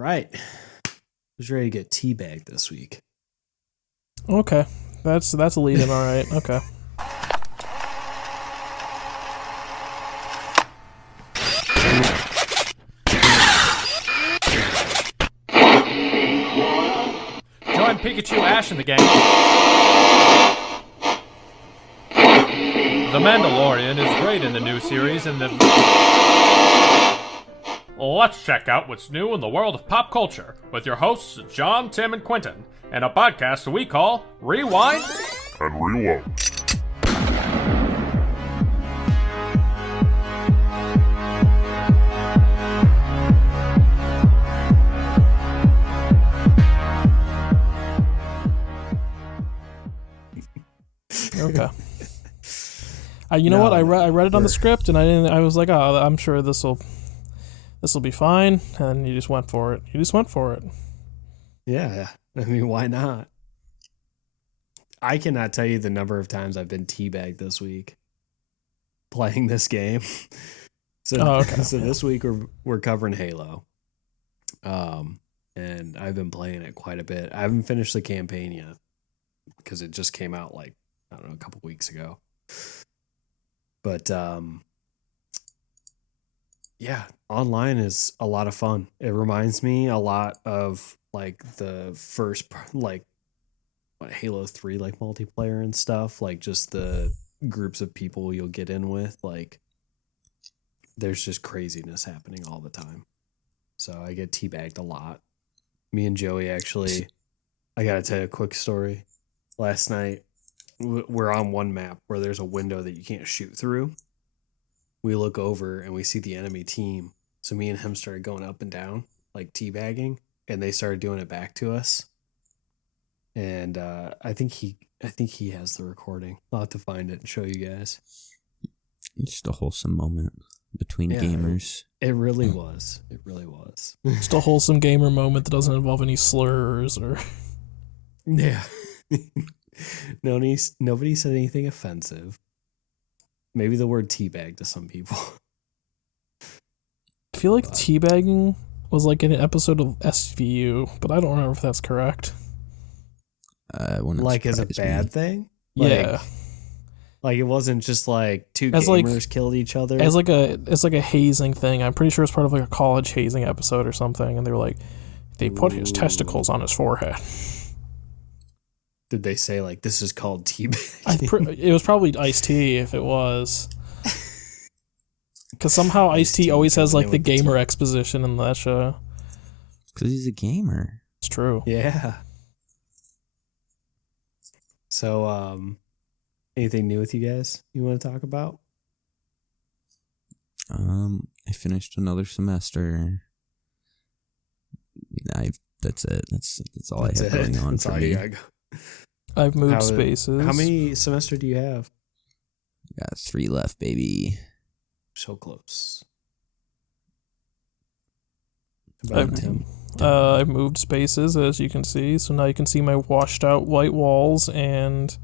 right. Who's ready to get teabagged this week? Okay. That's a lead in, all right. Okay. Join Pikachu Ash in the game. The Mandalorian is great in the new series, and let's check out what's new in the world of pop culture with your hosts John, Tim, and Quentin, and a podcast we call Rewind and Reload. Okay. You know what? I read it on the script, and I was like, oh, I'm sure this will be fine. And you just went for it. Yeah. I mean, why not? I cannot tell you the number of times I've been teabagged this week playing this game. So this week we're covering Halo. And I've been playing it quite a bit. I haven't finished the campaign yet because it just came out a couple weeks ago. But yeah, online is a lot of fun. It reminds me a lot of the first Halo 3 multiplayer and stuff, just the groups of people you'll get in with. There's just craziness happening all the time. So I get teabagged a lot. Me and Joey actually, I gotta tell you a quick story. Last night, we're on one map where there's a window that you can't shoot through. We look over and we see the enemy team. So me and him started going up and down, teabagging, and they started doing it back to us. And I think he has the recording. I'll have to find it and show you guys. Just a wholesome moment between gamers. It really was. Just a wholesome gamer moment that doesn't involve any slurs or. Yeah. Nobody said anything offensive. Maybe the word teabag to some people. I feel like teabagging was in an episode of SVU, but I don't remember if that's correct. As a bad thing? Yeah. It wasn't just two gamers killed each other. As a hazing thing. I'm pretty sure it's part of a college hazing episode or something, and they were they put his testicles on his forehead. Did they say this is called teabag? It was probably Ice-T if it was. Because somehow Ice-T always has the gamer exposition in that show. Because he's a gamer. It's true. Yeah. So, anything new with you guys you want to talk about? I finished another semester. That's it. That's all I have going on for me. I've moved spaces. How many semester do you have? Got 3 left, baby. So close. I've moved spaces, as you can see. So now you can see my washed out white walls and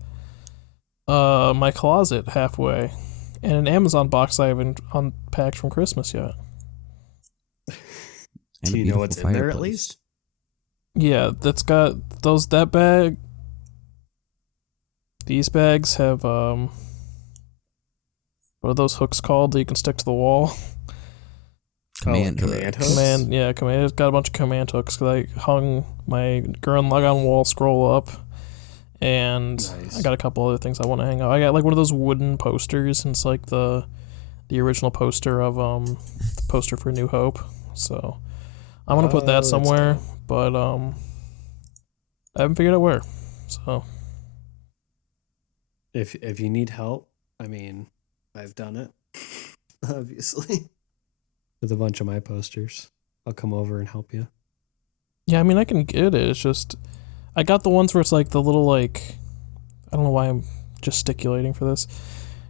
my closet halfway. And an Amazon box I haven't unpacked from Christmas yet. Do you know what's in there at least? Yeah, that's got that bag. These bags have what are those hooks called that you can stick to the wall? Command hooks. Command. It's got a bunch of command hooks. I hung my Gurren Lagann wall scroll up, and nice. I got a couple other things I want to hang out. I got one of those wooden posters, and it's the original poster of the poster for New Hope. So I'm gonna put that somewhere, but I haven't figured out where. So if you need help, I mean, I've done it, obviously, with a bunch of my posters. I'll come over and help you. Yeah, I mean, I can get it. It's just I got the ones where it's the little I don't know why I'm gesticulating for this.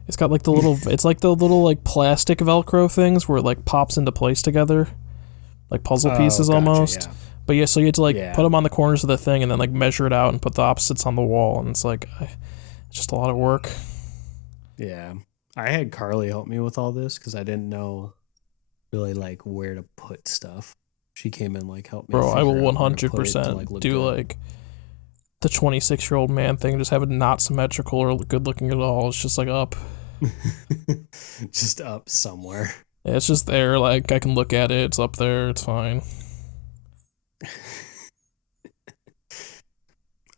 It's got the little it's the little plastic Velcro things where it pops into place together, puzzle pieces almost. Yeah. But yeah, so you had to put them on the corners of the thing and then measure it out and put the opposites on the wall, and it's it's just a lot of work. Yeah, I had Carly help me with all this because I didn't know really where to put stuff. She came in like helped me. Bro, I will figure out where to put it to, 100% look do good. like the 26-year-old man thing, just have it not symmetrical or good looking at all. It's just like up. Just up somewhere. Yeah, it's just there. Like I can look at it. It's up there. It's fine.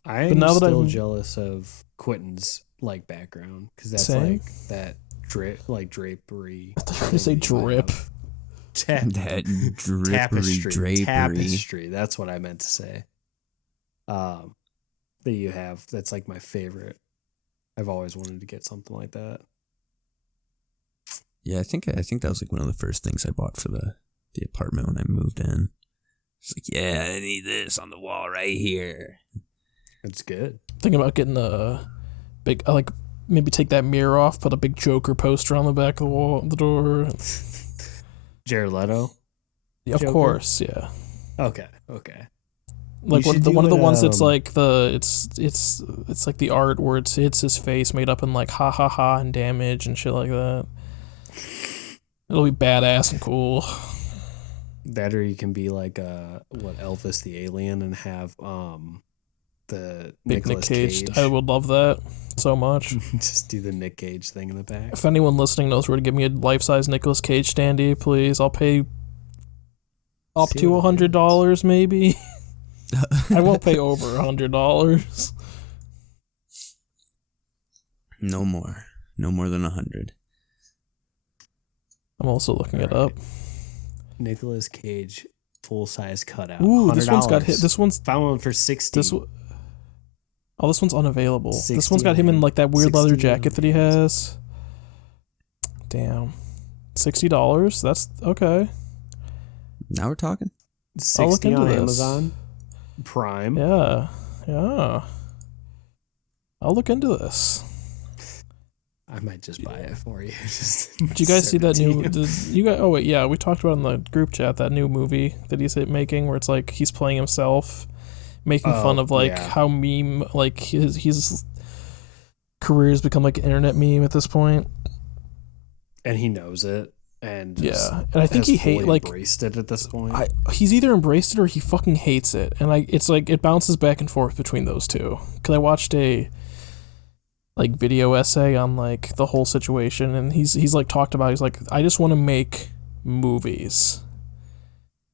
I'm now that still I'm- jealous of Quentin's like background because that's Same. like that drapery. I thought you were gonna say thing that you drip. have. That drippery Tapestry. drapery. Tapestry. That's what I meant to say. That you have. That's like my favorite. I've always wanted to get something like that. Yeah, I think that was like one of the first things I bought for the apartment when I moved in. It's like, yeah, I need this on the wall right here. It's good. Thinking about getting a big, like maybe take that mirror off, put a big Joker poster on the back of the wall, the door. Jared Leto. Yeah, of Joker? course, yeah. Okay. Like You should do one of the it, ones that's like it's like the art where it's his face made up in like ha ha ha and damage and shit like that. It'll be badass and cool. That, or you can be like Elvis the alien and have the Big Nick Nicolas Cage. Cage. I would love that so much. Just do the Nick Cage thing in the back. If anyone listening knows where to give me a life-size Nicolas Cage standee, please, I'll pay up See to what $100 maybe. I won't pay over $100. No more than 100. I'm also looking it up. Nicolas Cage full size cutout. Ooh, this one's got hit. $100. This one's Found one for 60. this. Oh, this one's unavailable. This 60 one's got him in like that weird leather 60 jacket that he has. Damn, $60. That's okay. Now we're talking. 60 I'll look into on this. Amazon Prime. Yeah. I'll look into this. I might just buy it for you. Just Did you guys see send it that to new? you. Oh wait, yeah, we talked about in the group chat that new movie that he's making, where it's like he's playing himself, making fun Oh, of like yeah. how meme like his career has become like an internet meme at this point. And he knows it. And just Yeah, and I think has he hate fully like embraced it at this point. he's either embraced it or he fucking hates it, and it's like it bounces back and forth between those two. Cause I watched a like video essay on like the whole situation, and he's like talked about, he's like, I just want to make movies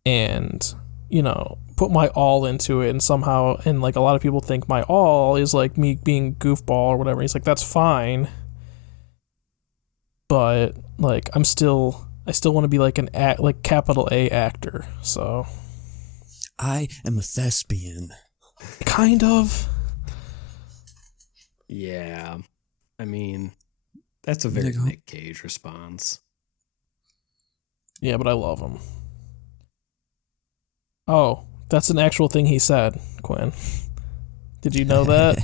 and put my all into it, and somehow, and like a lot of people think my all is like me being goofball or whatever. He's like, that's fine, but like I still want to be like like capital A actor. So I am a thespian. kind of. Yeah. I mean, that's a very Nigga. Nick Cage response. Yeah, but I love him. Oh, that's an actual thing he said, Quinn. Did you know that?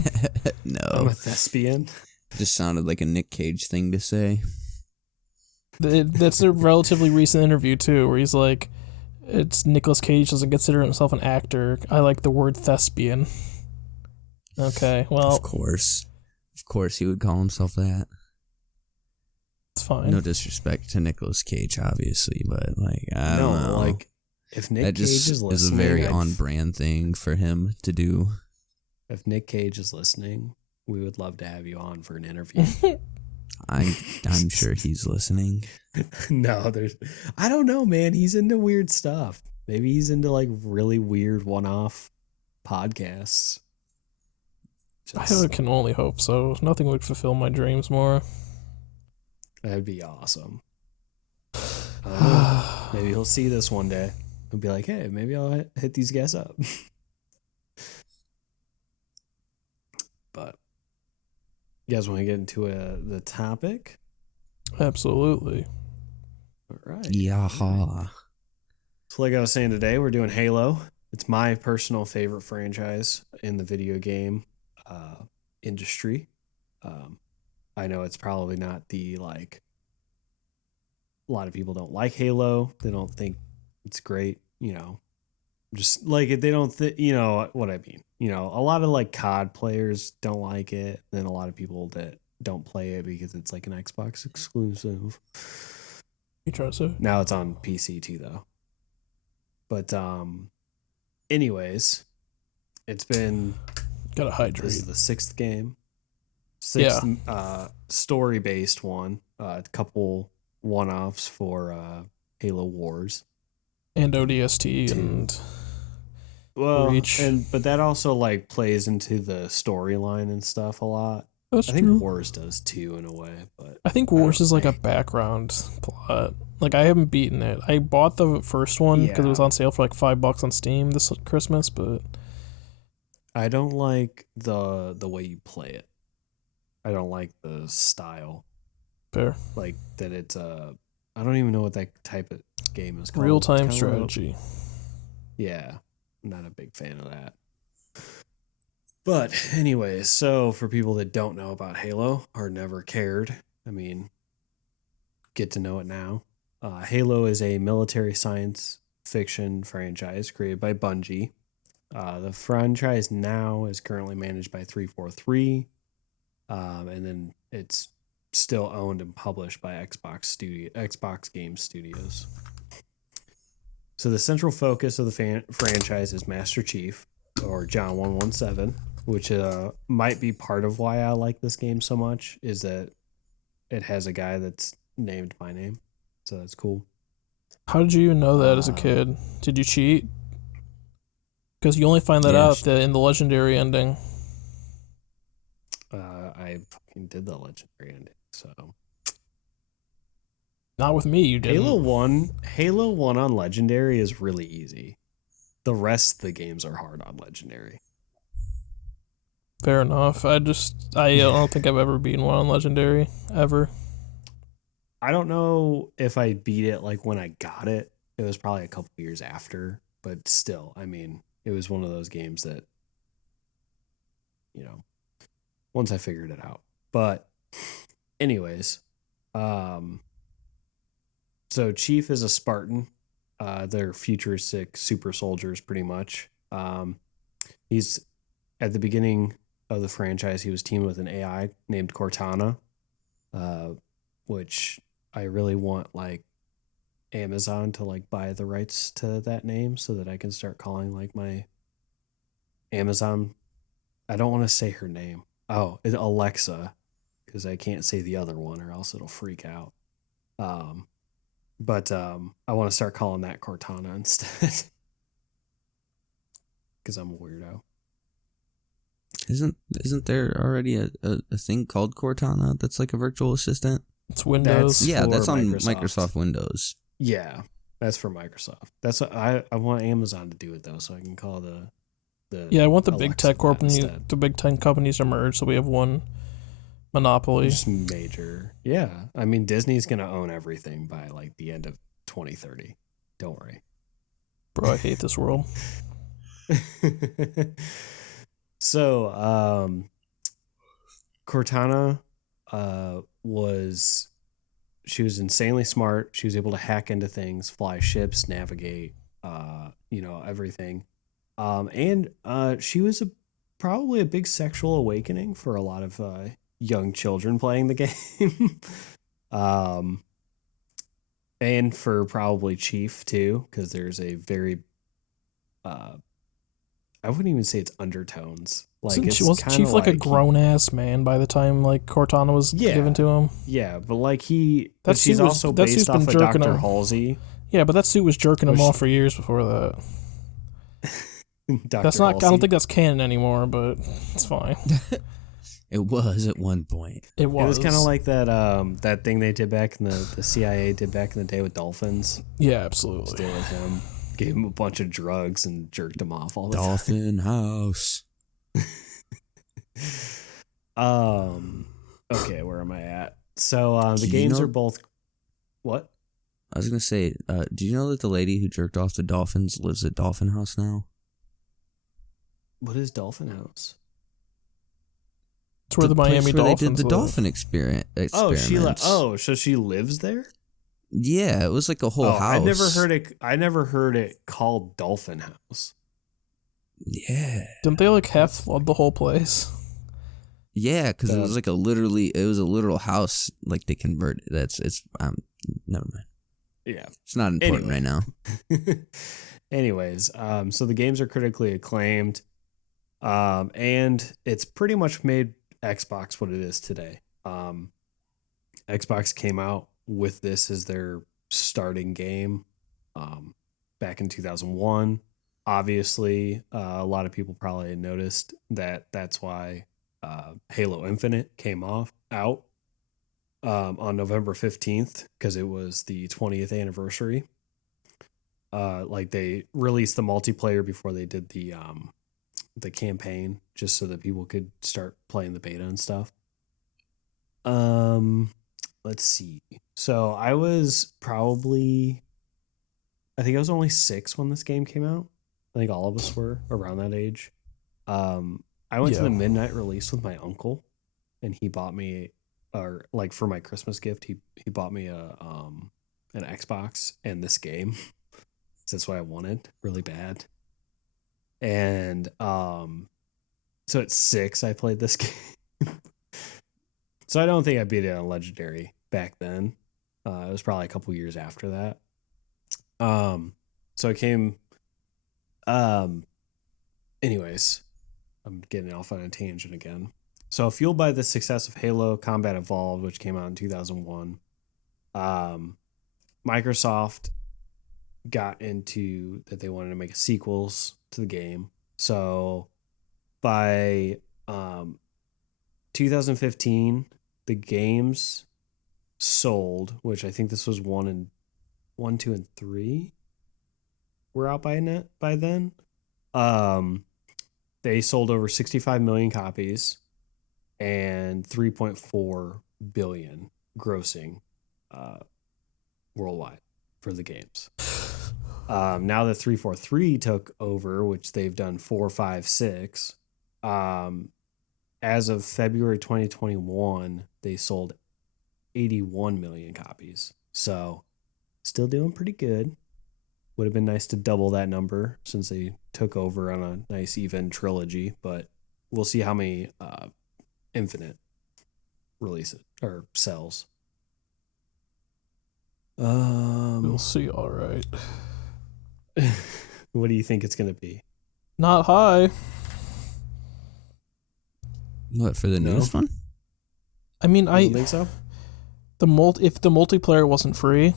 I'm No. a thespian. Just sounded like a Nick Cage thing to say. That's a relatively recent interview too, where he's like, "It's Nicolas Cage doesn't consider himself an actor. I like the word thespian." Okay, well, Of course he would call himself that. it's fine. No disrespect to Nicolas Cage, obviously, but like I No, don't know. like if Nick that Cage just is listening, is a very I'd- on-brand thing for him to do. If Nick Cage is listening, we would love to have you on for an interview. I'm sure he's listening. No, I don't know, man. He's into weird stuff. Maybe he's into like really weird one-off podcasts. I can only hope so. Nothing would fulfill my dreams more. That'd be awesome. I don't know. Maybe he'll see this one day. He'll be like, "Hey, maybe I'll hit these guys up." But you guys want to get into the topic? Absolutely. All right. Yaha. So like I was saying today, we're doing Halo. It's my personal favorite franchise in the video game industry. I know it's probably not the like. A lot of people don't like Halo. They don't think it's great. Just like they don't. You know what I mean. A lot of like COD players don't like it. Then a lot of people that don't play it because it's like an Xbox exclusive. You try to say? Now it's on PC too, though. But anyways, it's been Gotta this hydrate. is the 6th game. 6th story based one. A couple one-offs for Halo Wars. And ODST and Well, Reach. but that also like plays into the storyline and stuff a lot. that's I think true. Wars does too in a way, but I think I don't Wars is like a know. background plot. Like I haven't beaten it. I bought the first one because it was Yeah. on sale for like $5 on Steam this Christmas, but I don't like the way you play it. I don't like the style. fair. Like that it's I don't even know what that type of game is called. Real It's time kinda strategy. Yeah, I'm not a big fan of that. But anyways, so for people that don't know about Halo or never cared, I mean, get to know it now. Halo is a military science fiction franchise created by Bungie. The franchise now is currently managed by 343, and then it's still owned and published by Xbox Game Studios. So the central focus of the franchise is Master Chief, or John 117, which might be part of why I like this game so much, is that it has a guy that's named my name. So that's cool. How did you even know that as a kid? Did you cheat? Because you only find that Yeah, out in the legendary ending. I fucking did the legendary ending. So Not with me, you didn't. Halo 1 on legendary is really easy. The rest of the games are hard on legendary. Fair enough. I don't think I've ever beaten one on legendary ever. I don't know if I beat it like when I got it. It was probably a couple years after, but still, I mean, it was one of those games that, you know, once I figured it out. But anyways, so Chief is a Spartan. They're futuristic super soldiers pretty much. He's at the beginning of the franchise, he was teamed with an AI named Cortana, which I really want like Amazon to like buy the rights to that name so that I can start calling like my Amazon. I don't want to say her name. Oh, it's Alexa, because I can't say the other one or else it'll freak out. But I want to start calling that Cortana instead, because I'm a weirdo. Isn't there already a thing called Cortana that's like a virtual assistant? It's Windows. Yeah, that's for on Microsoft. Microsoft Windows. Yeah, that's for Microsoft. That's what I want Amazon to do it though, so I can call the Yeah, I want the big Alexa tech that instead. the big tech companies to merge so we have one monopoly. Just major. Yeah, I mean Disney's gonna own everything by like the end of 2030. Don't worry. Bro, I hate this world. So, Cortana was insanely smart. She was able to hack into things, fly ships, navigate, everything. And she was probably a big sexual awakening for a lot of young children playing the game. And for probably Chief too, because there's a very I wouldn't even say it's undertones. Like Wasn't Chief like a grown ass man by the time like Cortana was given to him? Yeah, but like That she's suit was- also that based suit's off been of jerking Dr. him. Halsey. Yeah, but that suit was jerking him Which- off for years before that. Dr. That's not. I Halsey. don't think that's canon anymore, but it's fine. It was at one point. It It was kind of like that thing they did back in the CIA did back in the day with dolphins. yeah, Just absolutely. did with him. Gave him a bunch of drugs and jerked him off all the Dolphin House. time. Okay, where am I at? So the Do you games know- are both what? I was gonna say, do you know that the lady who jerked off the dolphins lives at Dolphin House now? What is Dolphin House? It's where the place Miami where Dolphins they did the live. dolphin Oh, experiments. so she lives there? Yeah, it was like a whole house. I never heard it called Dolphin House. Yeah, Didn't they like half flood the whole place? yeah, because it was The- like a literal house. Like they converted. Never mind. Yeah. It's not important Anyway. right now. Anyways, so the games are critically acclaimed, and it's pretty much made Xbox what it is today. Xbox came out with this as their starting game back in 2001. Obviously, a lot of people probably noticed that that's why Halo Infinite came out on November 15th, because it was the 20th anniversary. Like they released the multiplayer before they did the campaign, just so that people could start playing the beta and stuff. Let's see. So I think I was only 6 when this game came out. I think all of us were around that age. I went to the midnight release with my uncle, and he bought me, or like for my Christmas gift, he bought me an Xbox and this game. That's what I wanted really bad. And so at 6 I played this game. So I don't think I beat it on Legendary back then. It was probably a couple years after that. So it came anyways, I'm getting off on a tangent again. So fueled by the success of Halo Combat Evolved, which came out in 2001, Microsoft got into that they wanted to make sequels to the game. So by 2015, the games sold, which I think this was 1, 2, and 3 were out by then. They sold over 65 million copies and 3.4 billion grossing worldwide for the games. Now that 343 took over, which they've done 4, 5, 6, as of February 2021, they sold 81 million copies. So still doing pretty good. Would have been nice to double that number since they took over on a nice even trilogy, but we'll see how many Infinite releases or sells. We'll see. All right. What do you think it's going to be? Not high. What, for the newest one? I mean, I don't think so. If the multiplayer wasn't free,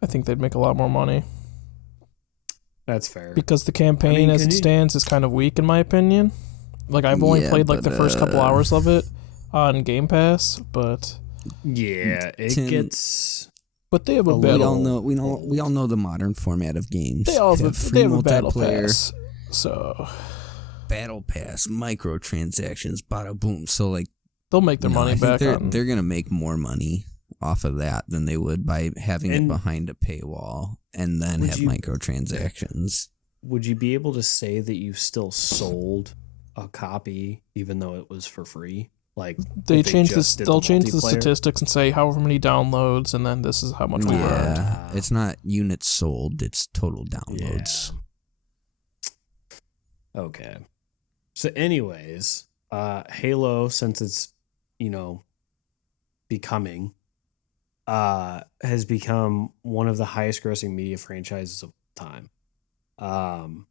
I think they'd make a lot more money. That's fair. Because the campaign as it stands is kind of weak in my opinion. Like I've only played like the first couple hours of it on Game Pass, but yeah, it gets. But they have a battle. We all know the modern format of games. They all have free a battle multiplayer, pass. So battle pass, microtransactions, bada boom. So like they'll make their money back. They're gonna make more money off of that than they would by having it behind a paywall and then have microtransactions. Would you be able to say that you still sold a copy even though it was for free? Like they'll change the statistics and say however many downloads, and then this is how much we earned. It's not units sold; it's total downloads. Yeah. Okay. So, anyways, Halo, since it's becoming, has become one of the highest grossing media franchises of all time.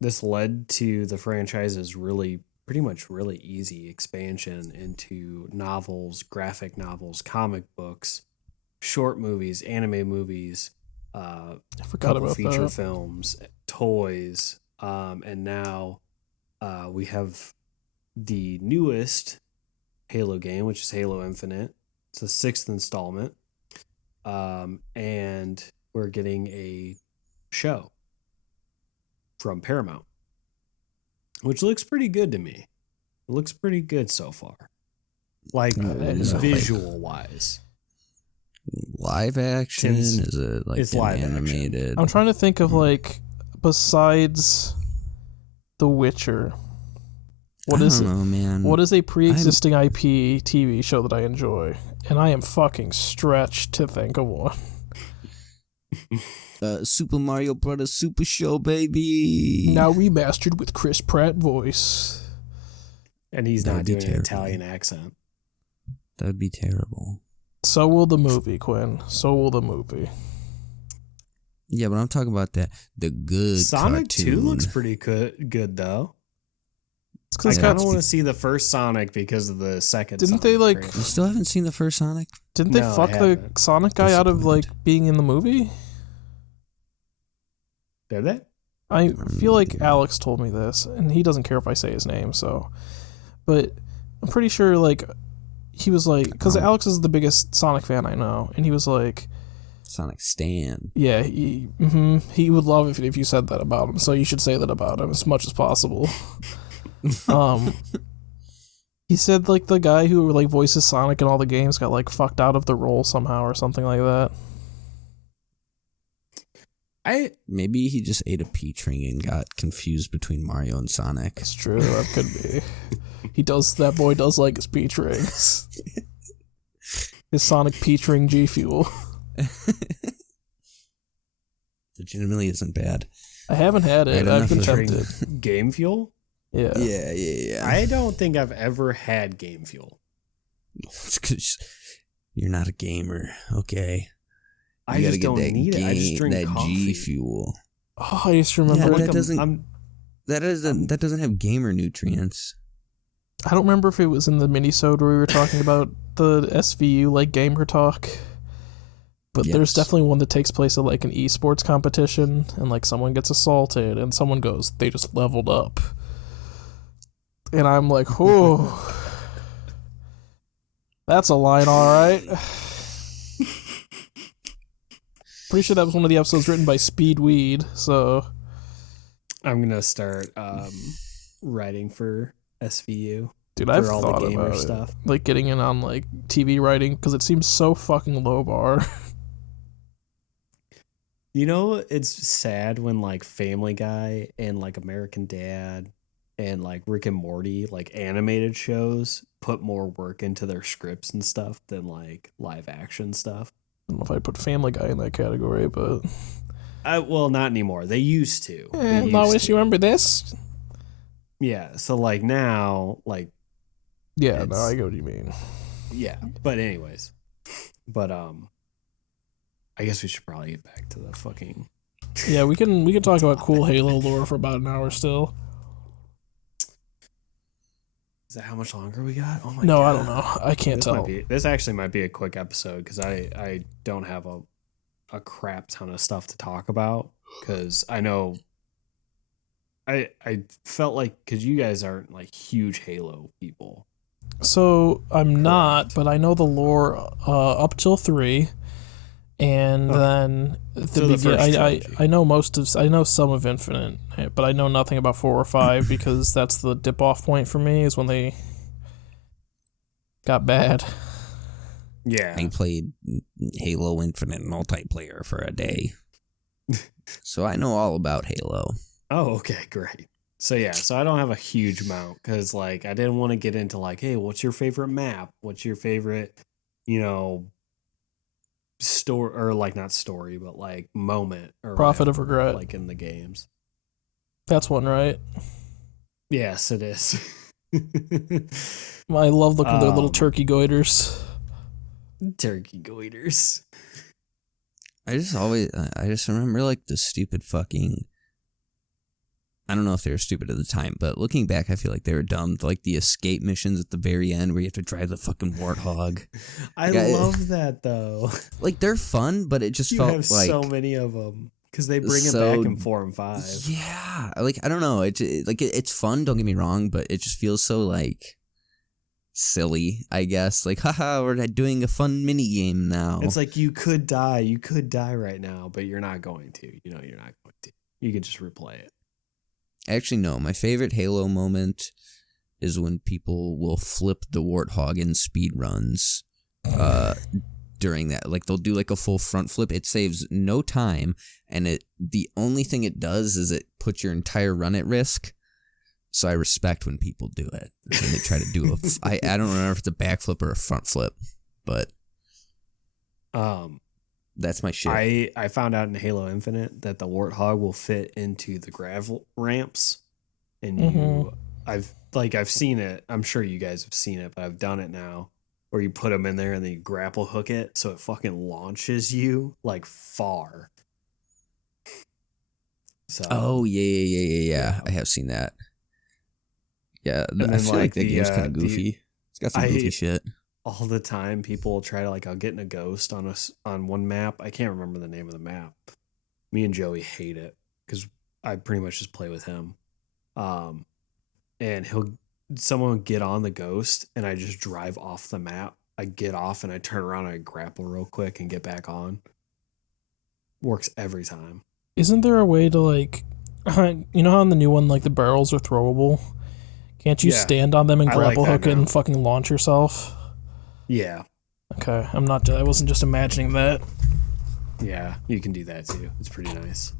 This led to the franchise's pretty much really easy expansion into novels, graphic novels, comic books, short movies, anime movies, I forgot about feature films, toys, and now we have the newest Halo game, which is Halo Infinite. It's the 6th installment, and we're getting a show from Paramount, which looks pretty good to me. It looks pretty good so far. Like, visual wise. Live action? Is it like it's live animated? Action. I'm trying to think of like, besides The Witcher, what is a pre-existing IP TV show that I enjoy? And I am fucking stretched to think of one. Super Mario Brothers Super Show, baby. Now remastered with Chris Pratt voice. And he's not doing an Italian accent. That would be terrible. So will the movie, Quinn. So will the movie. Yeah, but I'm talking about the good Sonic cartoon. 2 looks pretty good though. It's because I don't want to see the first Sonic because of the second. Didn't Sonic they, like- trailer. You still haven't seen the first Sonic? Didn't they No, I fuck the haven't. Sonic guy out of like being in the movie? Did they? I feel like Alex told me this, and he doesn't care if I say his name, so. But I'm pretty sure, like, he was like, because Alex is the biggest Sonic fan I know, and he was like, Sonic Stan. yeah, he would love if you said that about him, so you should say that about him as much as possible. He said, like, the guy who, like, voices Sonic in all the games got, like, fucked out of the role somehow or something like that. Maybe he just ate a peach ring and got confused between Mario and Sonic. It's true, that could be. That boy does like his peach rings. His Sonic Peach Ring G Fuel. Legitimately isn't bad. I haven't had it. I've been tempted. Game Fuel? Yeah. Yeah. I don't think I've ever had Game Fuel. It's 'cause you're not a gamer, okay? I just don't need it. I just drink that coffee. G Fuel. Oh, I just remember. Yeah, that doesn't have gamer nutrients. I don't remember if it was in the mini-sode where we were talking about the SVU, like, gamer talk. But there's definitely one that takes place at, like, an esports competition, and, like, someone gets assaulted, and someone goes, they just leveled up. And I'm like, whoa. That's a line, alright. Pretty sure that was one of the episodes written by Speedweed, so... I'm going to start writing for SVU. Dude, I've for all thought the gamer about stuff. it. Like, getting in on, like, TV writing, because it seems so fucking low bar. You know, it's sad when, like, Family Guy and, like, American Dad and, like, Rick and Morty, like, animated shows put more work into their scripts and stuff than, like, live action stuff. I don't know if I'd put Family Guy in that category, but... Well, not anymore. They used to. Lois, you remember this? Yeah, so, like, now, like... Yeah, no, I get what you mean. Yeah, but anyways. But, I guess we should probably get back to the fucking... Yeah, we can talk about cool Halo lore for about an hour still. Is that how much longer we got? Oh my no, god. I don't know. I can't tell. This actually might be a quick episode because I don't have a crap ton of stuff to talk about because I know I felt like because you guys aren't like huge Halo people. So I'm not, but I know the lore up till 3, and then I know some of Infinite, but I know nothing about 4 or 5 because that's the dip off point for me is when they got bad. Yeah, I played Halo Infinite multiplayer for a day, so I know all about Halo. Oh, okay, great. So yeah, so I don't have a huge amount because like I didn't want to get into like, hey, what's your favorite map? What's your favorite, story or like not story, but like moment or Prophet of whatever, Regret. like in the games. That's one, right? Yes, it is. I love looking at their little turkey goiters. Turkey goiters. I just remember like the stupid fucking. I don't know if they were stupid at the time, but looking back, I feel like they were dumb. Like the escape missions at the very end where you have to drive the fucking warthog. I love that though. Like they're fun, but it just You felt have like so many of them because they bring it back in 4 and 5. Yeah, like I don't know. It's fun. Don't get me wrong, but it just feels so like silly. I guess like haha, we're doing a fun mini game now. It's like you could die right now, but you're not going to. You're not going to. You can just replay it. Actually, no. My favorite Halo moment is when people will flip the warthog in speed runs during that. Like, they'll do, like, a full front flip. It saves no time, and the only thing it does is it puts your entire run at risk. So I respect when people do it. When they try to do I don't remember if it's a backflip or a front flip, but that's my shit. I found out in Halo Infinite that the Warthog will fit into the gravel ramps, and I've seen it. I'm sure you guys have seen it, but I've done it now, where you put them in there and then you grapple hook it, so it fucking launches you like far. So Oh yeah. Yeah. I have seen that. Yeah, And I then, feel like that game's kind of the goofy. It's got some goofy shit. all the time people try to I'll get in a ghost on one map. I can't remember the name of the map. Me and Joey hate it because I pretty much just play with him. And someone will get on the ghost and I just drive off the map. I get off and I turn around and I grapple real quick and get back on. Works every time. Isn't there a way to you know how in the new one the barrels are throwable? Can't you Yeah. stand on them and I like grapple that hook it now. and fucking launch yourself? Yeah. Okay, I wasn't just imagining that. Yeah, you can do that too. It's pretty nice.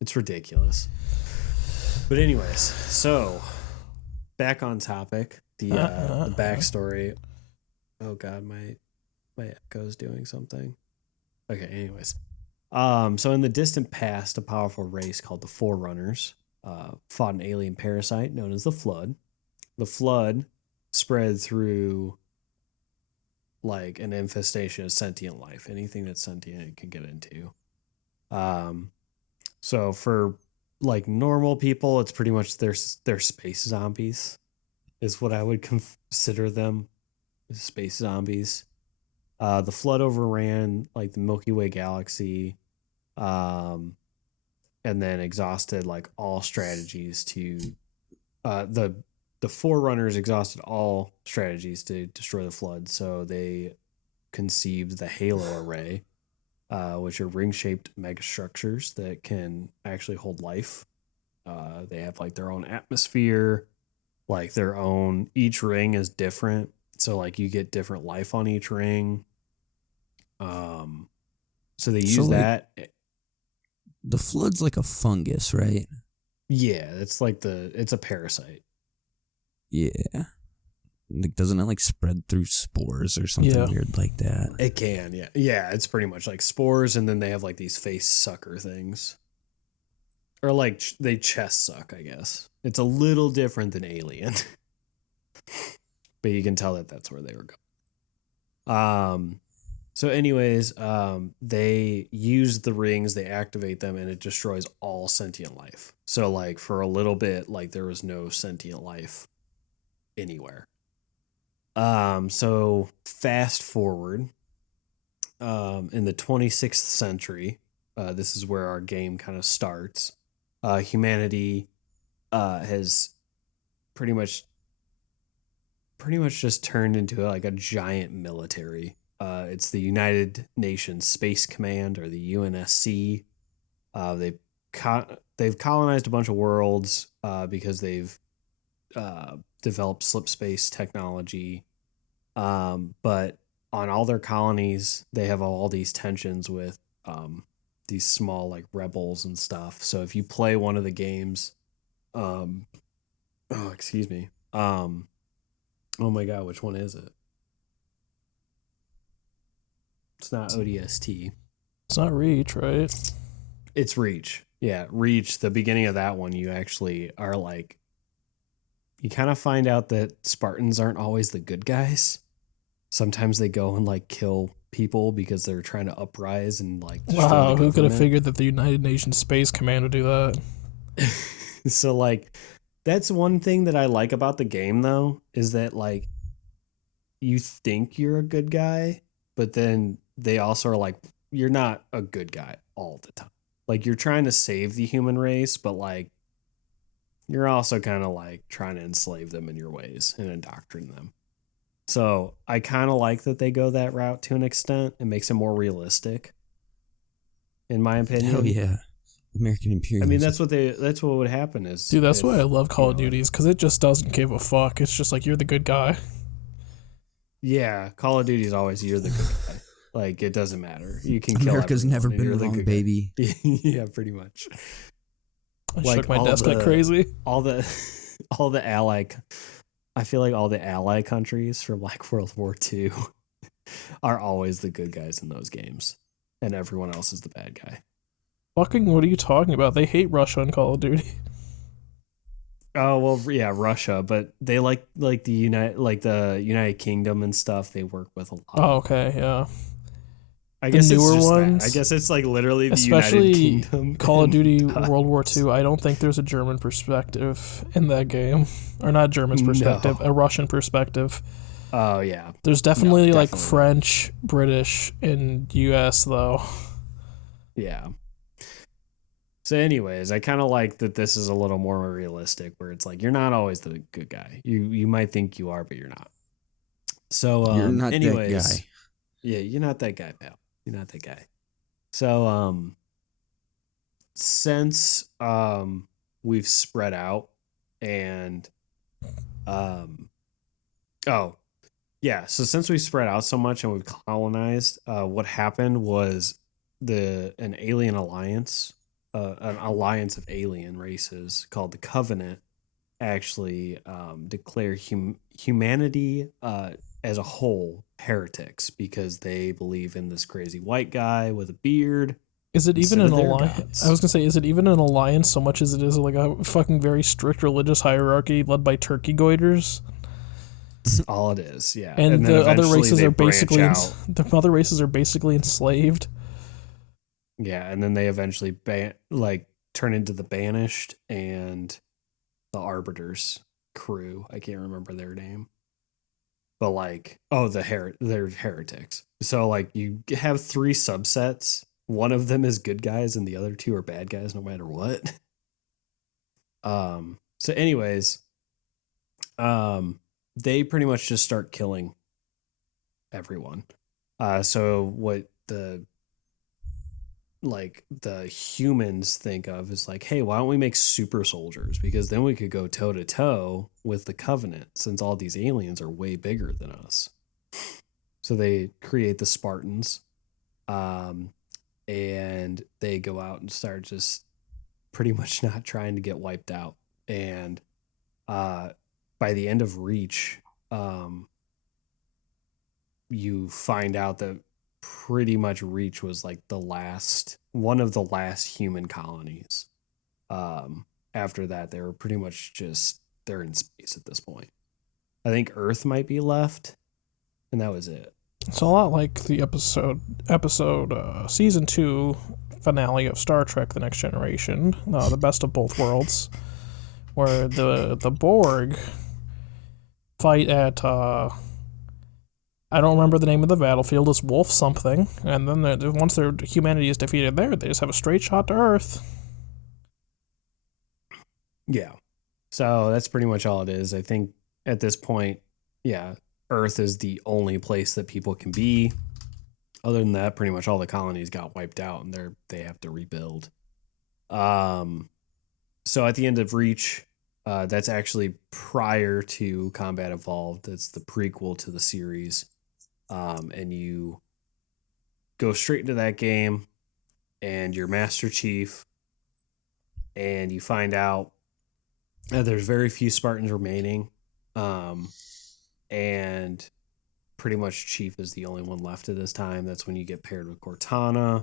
It's ridiculous. But anyways, so back on topic, the backstory. Oh god, my echo's doing something. Okay, anyways. So in the distant past, a powerful race called the Forerunners fought an alien parasite known as the Flood. The Flood spread through an infestation of sentient life. Anything that's sentient it can get into. So for normal people, it's pretty much they're space zombies, is what I would consider them. Space zombies. The Flood overran the Milky Way galaxy, and then exhausted all strategies to the Forerunners exhausted all strategies to destroy the Flood, so they conceived the Halo Array, which are ring-shaped megastructures that can actually hold life. They have their own atmosphere, their own. Each ring is different, so you get different life on each ring. So they use that. The Flood's like a fungus, right? Yeah, it's it's a parasite. Yeah. Doesn't it spread through spores or something weird like that? It can, yeah. Yeah, it's pretty much like spores, and then they have these face sucker things. Or they chest suck, I guess. It's a little different than Alien. But you can tell that that's where they were going. So anyways, they use the rings, they activate them, and it destroys all sentient life. So for a little bit, there was no sentient life anywhere. So fast forward, in the 26th century, this is where our game kind of starts. Humanity has pretty much just turned into a giant military. It's the United Nations Space Command, or the UNSC. They've colonized a bunch of worlds because they've developed slip space technology. But on all their colonies, they have all these tensions with these small rebels and stuff. So if you play one of the games, excuse me. Oh my god, which one is it? It's not ODST. It's not Reach, right? It's Reach. Yeah, Reach. The beginning of that one, you actually are you kind of find out that Spartans aren't always the good guys. Sometimes they go and kill people because they're trying to uprise and destroy wow, the who could have government. figured that the United Nations Space Command would do that? So that's one thing that I like about the game, though, is that you think you're a good guy, but then they also are you're not a good guy all the time. You're trying to save the human race, but you're also kind of trying to enslave them in your ways and indoctrinate them. So I kind of like that they go that route to an extent. It makes it more realistic, in my opinion. Hell yeah. American imperialism. I mean, that's what would happen is... Dude, that's why I love Call of Duty, because it just doesn't give a fuck. It's just you're the good guy. Yeah, Call of Duty is always you're the good guy. It doesn't matter. You can kill America's everyone never and been you're the wrong, good guy. baby. Yeah, pretty much. I shook my desk like crazy. All the ally... I feel all the ally countries from World War II are always the good guys in those games, and everyone else is the bad guy. Fucking, what are you talking about? They hate Russia in Call of Duty. Oh well, yeah, Russia, but they the United Kingdom and stuff. They work with a lot. Oh, okay, yeah. I The guess newer it's just ones, that. I guess it's like literally the especially United Kingdom. Call of and, Duty World War II, I don't think there's a German perspective in that game. Or not German's perspective, No. a Russian perspective. Oh yeah. There's definitely like definitely not. French, British, and US though. Yeah. So, anyways, I kind of like that this is a little more realistic, where it's like you're not always the good guy. You might think you are, but you're not. So, You're not anyways, that guy. yeah, you're not that guy, pal. You're not that guy. So, since we've spread out and oh yeah, so since we spread out so much and we've colonized, what happened was an alien alliance, an alliance of alien races called the Covenant, actually declare humanity as a whole heretics because they believe in this crazy white guy with a beard. Is it even instead an of their alliance? gods. I was gonna say, is it even an alliance so much as it is like a fucking very strict religious hierarchy led by turkey goiters? That's all it is, yeah. And then the other eventually races they are branch basically out. the other races are basically enslaved. Yeah, and then they eventually turn into the Banished and the Arbiters crew. I can't remember their name. But they're heretics. So like you have three subsets. One of them is good guys and the other two are bad guys no matter what. So anyways, they pretty much just start killing everyone. So what the humans think of is like, hey, why don't we make super soldiers? Because then we could go toe to toe with the Covenant, since all these aliens are way bigger than us. So they create the Spartans, and they go out and start just pretty much not trying to get wiped out. And by the end of Reach, you find out that pretty much Reach was like one of the last human colonies. After that, they were pretty much they're in space at this point. I think Earth might be left, and that was it. It's a lot like the episode season 2 finale of Star Trek: The Next Generation, the best of both worlds, where the Borg fight at I don't remember the name of the battlefield. It's Wolf something, and then once their humanity is defeated there, they just have a straight shot to Earth. Yeah. So that's pretty much all it is. I think at this point, yeah, Earth is the only place that people can be. Other than that, pretty much all the colonies got wiped out and they have to rebuild. So at the end of Reach, that's actually prior to Combat Evolved. It's the prequel to the series. And you go straight into that game and you're Master Chief, and you find out that there's very few Spartans remaining. And pretty much Chief is the only one left at this time. That's when you get paired with Cortana,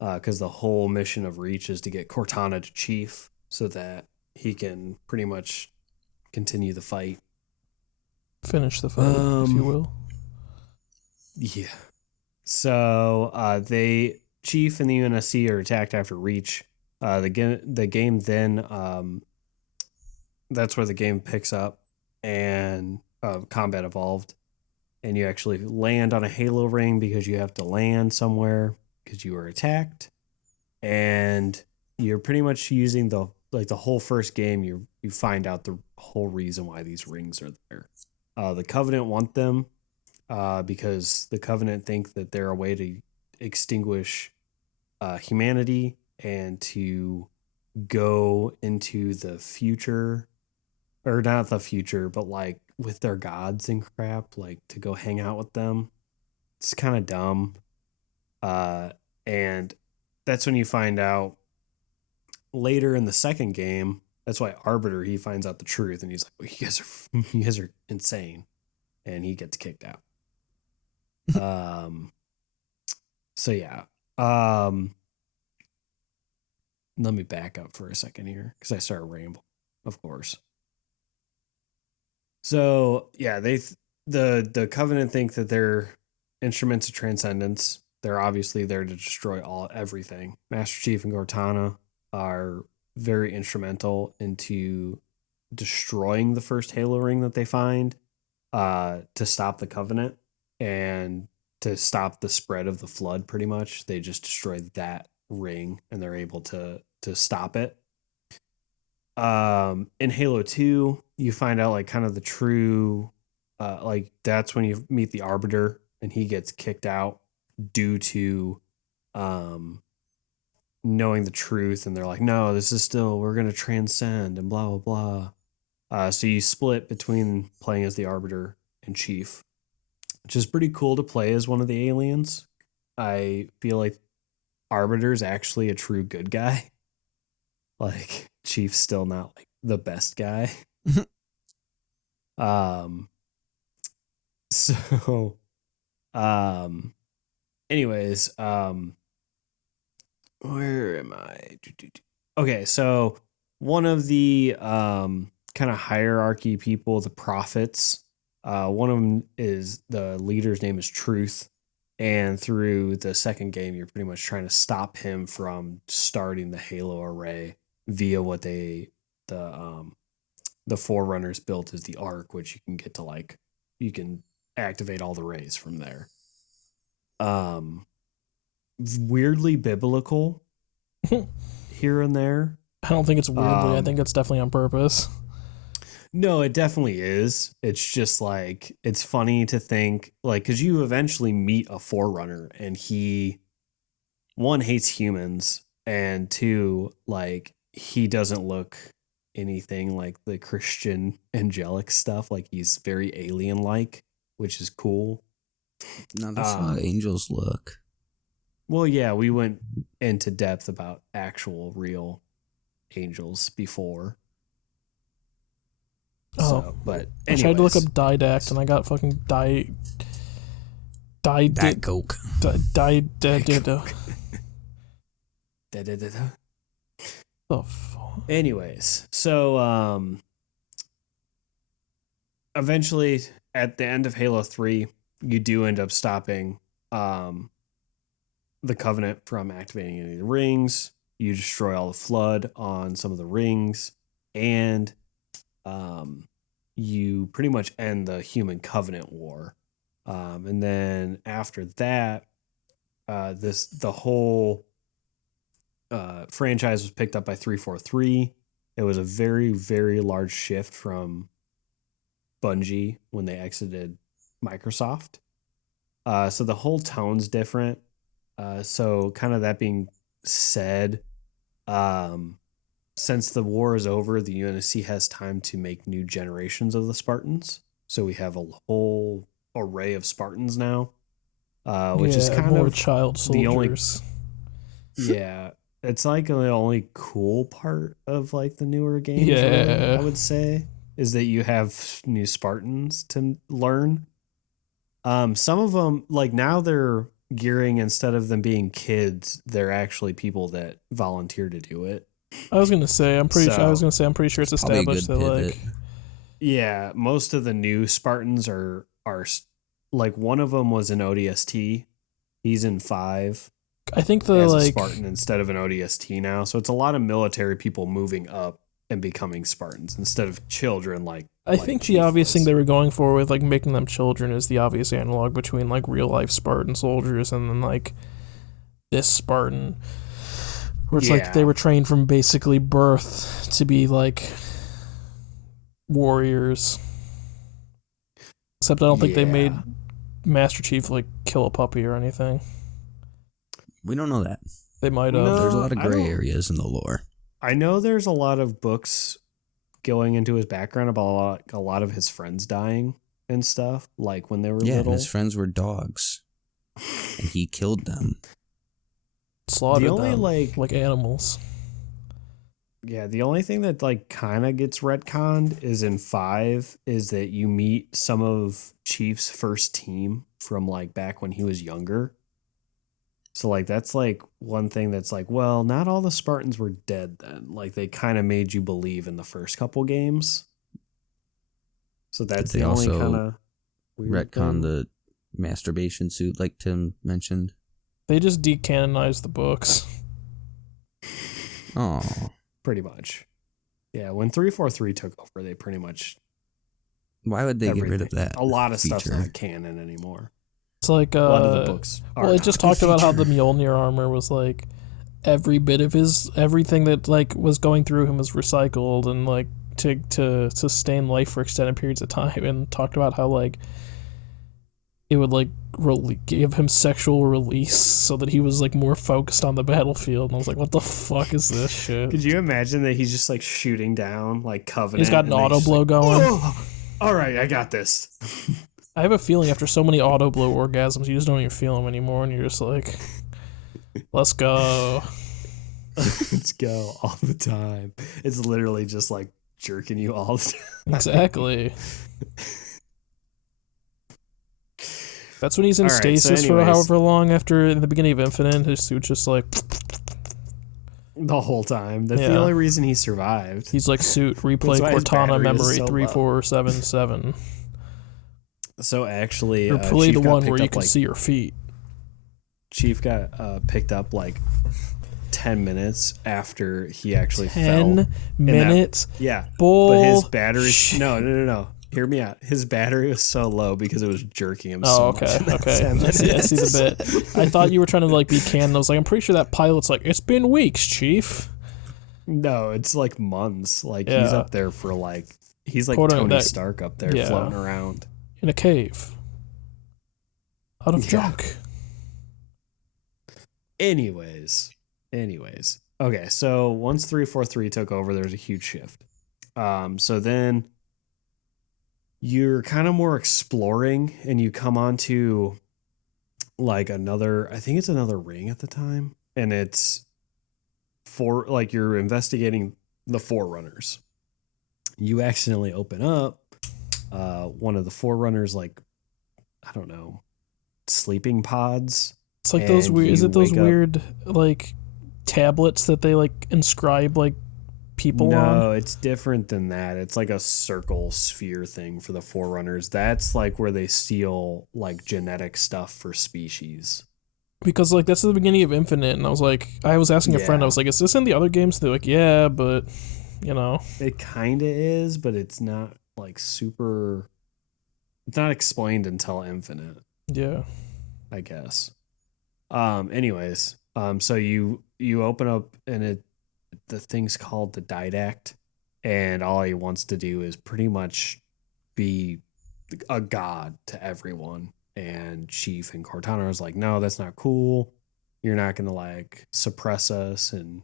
because the whole mission of Reach is to get Cortana to Chief so that he can pretty much continue the fight. Finish the fight, if you will. Yeah. So Chief and the UNSC are attacked after Reach. The game then that's where the game picks up, and Combat Evolved, and you actually land on a Halo ring because you have to land somewhere because you were attacked, and you're pretty much using the whole first game. You find out the whole reason why these rings are there. The Covenant want them. Because the Covenant think that they're a way to extinguish humanity and to go into the future, or not the future, but like with their gods and crap, like to go hang out with them. It's kind of dumb. And that's when you find out later in the second game. That's why Arbiter, he finds out the truth, and he's like, well, you guys are insane, and he gets kicked out. So yeah. Let me back up for a second here because I started rambling, of course. So yeah, the Covenant think that they're instruments of transcendence, they're obviously there to destroy everything. Master Chief and Cortana are very instrumental into destroying the first Halo ring that they find, to stop the Covenant and to stop the spread of the Flood. Pretty much, they just destroy that ring and they're able to stop it. In Halo 2, you find out like kind of the true, like that's when you meet the Arbiter and he gets kicked out due to knowing the truth, and they're like, no, this is still, we're going to transcend and blah blah blah. So you split between playing as the Arbiter and Chief, which is pretty cool to play as one of the aliens. I feel like Arbiter is actually a true good guy. Like Chief's still not like the best guy. So anyways, where am I? Okay, so one of the kind of hierarchy people, the prophets, one of them is, the leader's name is Truth, and through the second game you're pretty much trying to stop him from starting the Halo array via what the Forerunners built as the Ark, which you can get to, like, you can activate all the rays from there. Weirdly biblical here and there. I don't think it's weirdly. I think it's definitely on purpose. No, it definitely is. It's just like, it's funny to think, like, because you eventually meet a Forerunner and he, one, hates humans, and two, like, he doesn't look anything like the Christian angelic stuff. Like, he's very alien like, which is cool. No, that's how angels look. Well, yeah, we went into depth about actual real angels before. Oh, so, but I tried to look up Didact and I got fucking Coke. The fuck? Anyways, so eventually at the end of Halo 3, you do end up stopping the Covenant from activating any of the rings. You destroy all the Flood on some of the rings, and you pretty much end the Human Covenant War. And then after that, the whole franchise was picked up by 343. It was a very, very large shift from Bungie when they exited Microsoft. So the whole tone's different. So kind of that being said, since the war is over, the UNSC has time to make new generations of the Spartans. So we have a whole array of Spartans now, which is kind more of child soldiers. Yeah, it's like the only cool part of like the newer games. Yeah, I would say is that you have new Spartans to learn. Some of them, like, now they're gearing, instead of them being kids, they're actually people that volunteer to do it. I was gonna say, I'm pretty sure it's established that, like, yeah, most of the new Spartans are like, one of them was an ODST. He's in 5. I think as a Spartan instead of an ODST now. So it's a lot of military people moving up and becoming Spartans instead of children. I think the obvious thing they were going for with, like, making them children is the obvious analog between, like, real life Spartan soldiers and then, like, this Spartan, where it's like they were trained from basically birth to be, like, warriors. Except I don't think they made Master Chief, like, kill a puppy or anything. We don't know that. They might have. There's a lot of gray areas in the lore. I know there's a lot of books going into his background about a lot of his friends dying and stuff, like when they were little. Yeah, his friends were dogs, and he killed them. Slaughtered them like animals. Yeah, the only thing that, like, kind of gets retconned is in 5 is that you meet some of Chief's first team from, like, back when he was younger. So, like, that's, like, one thing that's like, well, not all the Spartans were dead then. Like, they kind of made you believe in the first couple games. So that's the only kind of retcon the masturbation suit, like Tim mentioned. They just decanonized the books. Oh, Pretty much. Yeah, when 343 took over, they pretty much why would they get rid of everything. that? A lot of stuff's feature? not canon anymore. It's like A lot of the books are well, it not just a talked about how feature. the Mjolnir armor was like every bit of everything that like was going through him was recycled and like to sustain life for extended periods of time, and talked about how like it would like give him sexual release so that he was like more focused on the battlefield. And I was like, what the fuck is this shit? Could you imagine that he's just like shooting down like Covenant? He's got an and auto he's just blow like, going. "Oh, all right, I got this. I have a feeling after so many auto blow orgasms, you just don't even feel them anymore, and you're just like, let's go. Let's go all the time. It's literally just like jerking you all the time. Exactly. That's when he's in All right, so stasis for anyways. however long after in the beginning of Infinite. His suit's just like, The whole time. That's Yeah. the only reason he survived. he's like, suit, replay That's why his Cortana battery is memory so low. 3477. So actually, Or play Chief the got one picked where you up, can like, see your feet. Chief got picked up like 10 minutes after he actually 10 fell. minutes? Yeah. Bull. But his battery. shit. No. Hear me out. His battery was so low because it was jerking him so Oh, much. okay, in that okay. 10 I see the minutes. bit. I thought you were trying to like be canon. I was like, I'm pretty sure that pilot's like, it's been weeks, Chief. No, it's like months. Like he's Yeah. up there for like he's like Quote- Tony that- Stark up there yeah. floating around. In a cave. Out of Yeah. junk. Anyways. Okay, so once 343 took over, there's a huge shift. So then you're kind of more exploring and you come onto like I think it's another ring at the time, and it's for like you're investigating the Forerunners. You accidentally open up one of the Forerunners, like, I don't know, sleeping pods. It's like those And weird. Is you it those wake up- weird like tablets that they like inscribe like people on? No, it's different than that. It's like a circle sphere thing for the Forerunners. That's like where they steal like genetic stuff for species. Because like that's the beginning of Infinite, and I was asking a friend, I Yeah. was like, is this in the other games? They're like, yeah, but you know, It kind of is, but it's not like super. It's not explained until Infinite, yeah. I guess. Anyways, so you open up and the thing's called the Didact, and all he wants to do is pretty much be a god to everyone. And Chief and Cortana is like, no, that's not cool. You're not gonna like suppress us and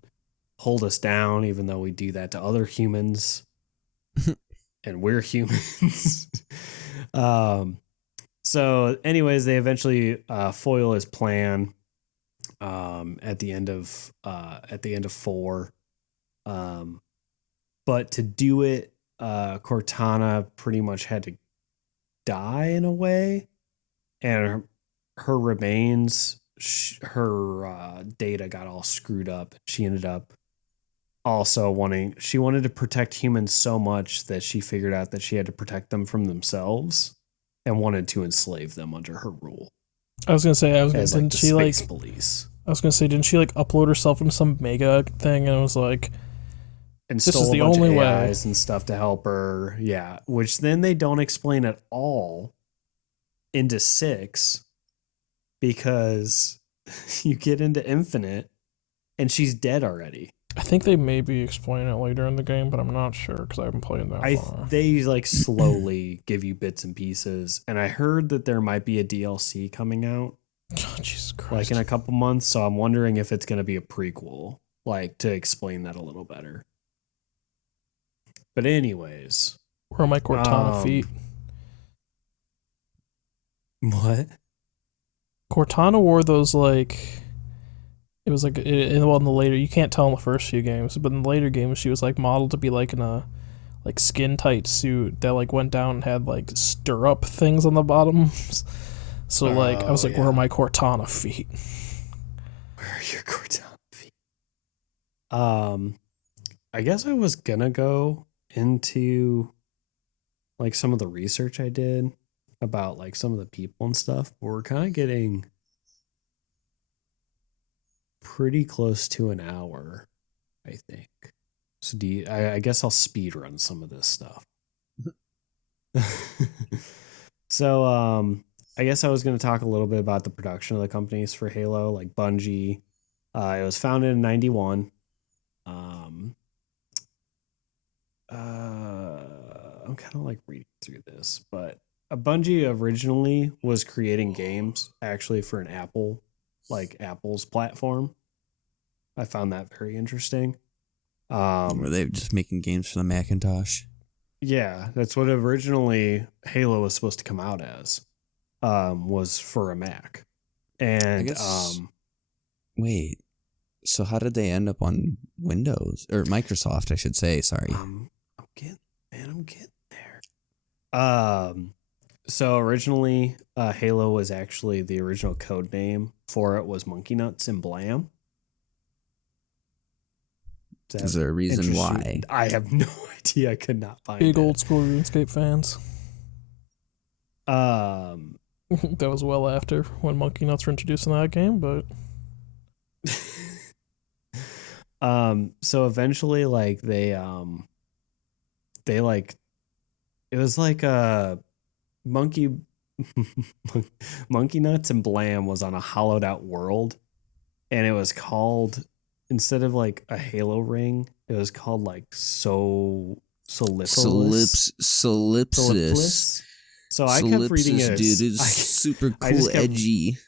hold us down, even though we do that to other humans, and we're humans. So anyways, they eventually foil his plan at the end of 4. But to do it, Cortana pretty much had to die in a way, and her remains, her data got all screwed up. She ended up also wanted to protect humans so much that she figured out that she had to protect them from themselves and wanted to enslave them under her rule I was gonna say, as like didn't the she like? space police. I was gonna say, didn't she like upload herself into some mega thing? And it was like, And This stole is the a bunch only of way. AIs and stuff to help her. Yeah, which then they don't explain at all into 6, because you get into Infinite and she's dead already. I think they maybe explain it later in the game, but I'm not sure because I haven't played that far. They like slowly give you bits and pieces, and I heard that there might be a DLC coming out Oh, Jesus Christ! like in a couple months, so I'm wondering if it's going to be a prequel, like to explain that a little better. But anyways, Where are my Cortana feet? what? Cortana wore those like. It was like in the later. You can't tell in the first few games, but in the later games, she was like modeled to be like in a like skin tight suit that like went down and had like stirrup things on the bottoms. So like I was Oh, like, where are yeah. my Cortana feet? Where are your Cortana feet? I guess I was gonna go into like some of the research I did about like some of the people and stuff, but we're kind of getting pretty close to an hour, I think. So I guess I'll speed run some of this stuff. So I guess I was going to talk a little bit about the production of the companies for Halo, like Bungie. It was founded in 91. I'm kind of like reading through this, but Bungie originally was creating games actually for an Apple's platform. I found that very interesting. Were they just making games for the Macintosh? Yeah, that's what originally Halo was supposed to come out as. Was for a Mac. And wait, so how did they end up on Windows or Microsoft, I should say, sorry. I'm getting there. So originally Halo was actually the original code name for it was Monkey Nuts and Blam. Is there a reason why? I have no idea. I could not find Big it. old school RuneScape fans. That was well after when Monkey Nuts were introduced in that game, but so eventually like they like it was like a Monkey Nuts and Blam was on a hollowed out world, and it was called, instead of like a Halo ring, it was called like Solipsis. So I kept reading it as, dude, it's super cool, edgy.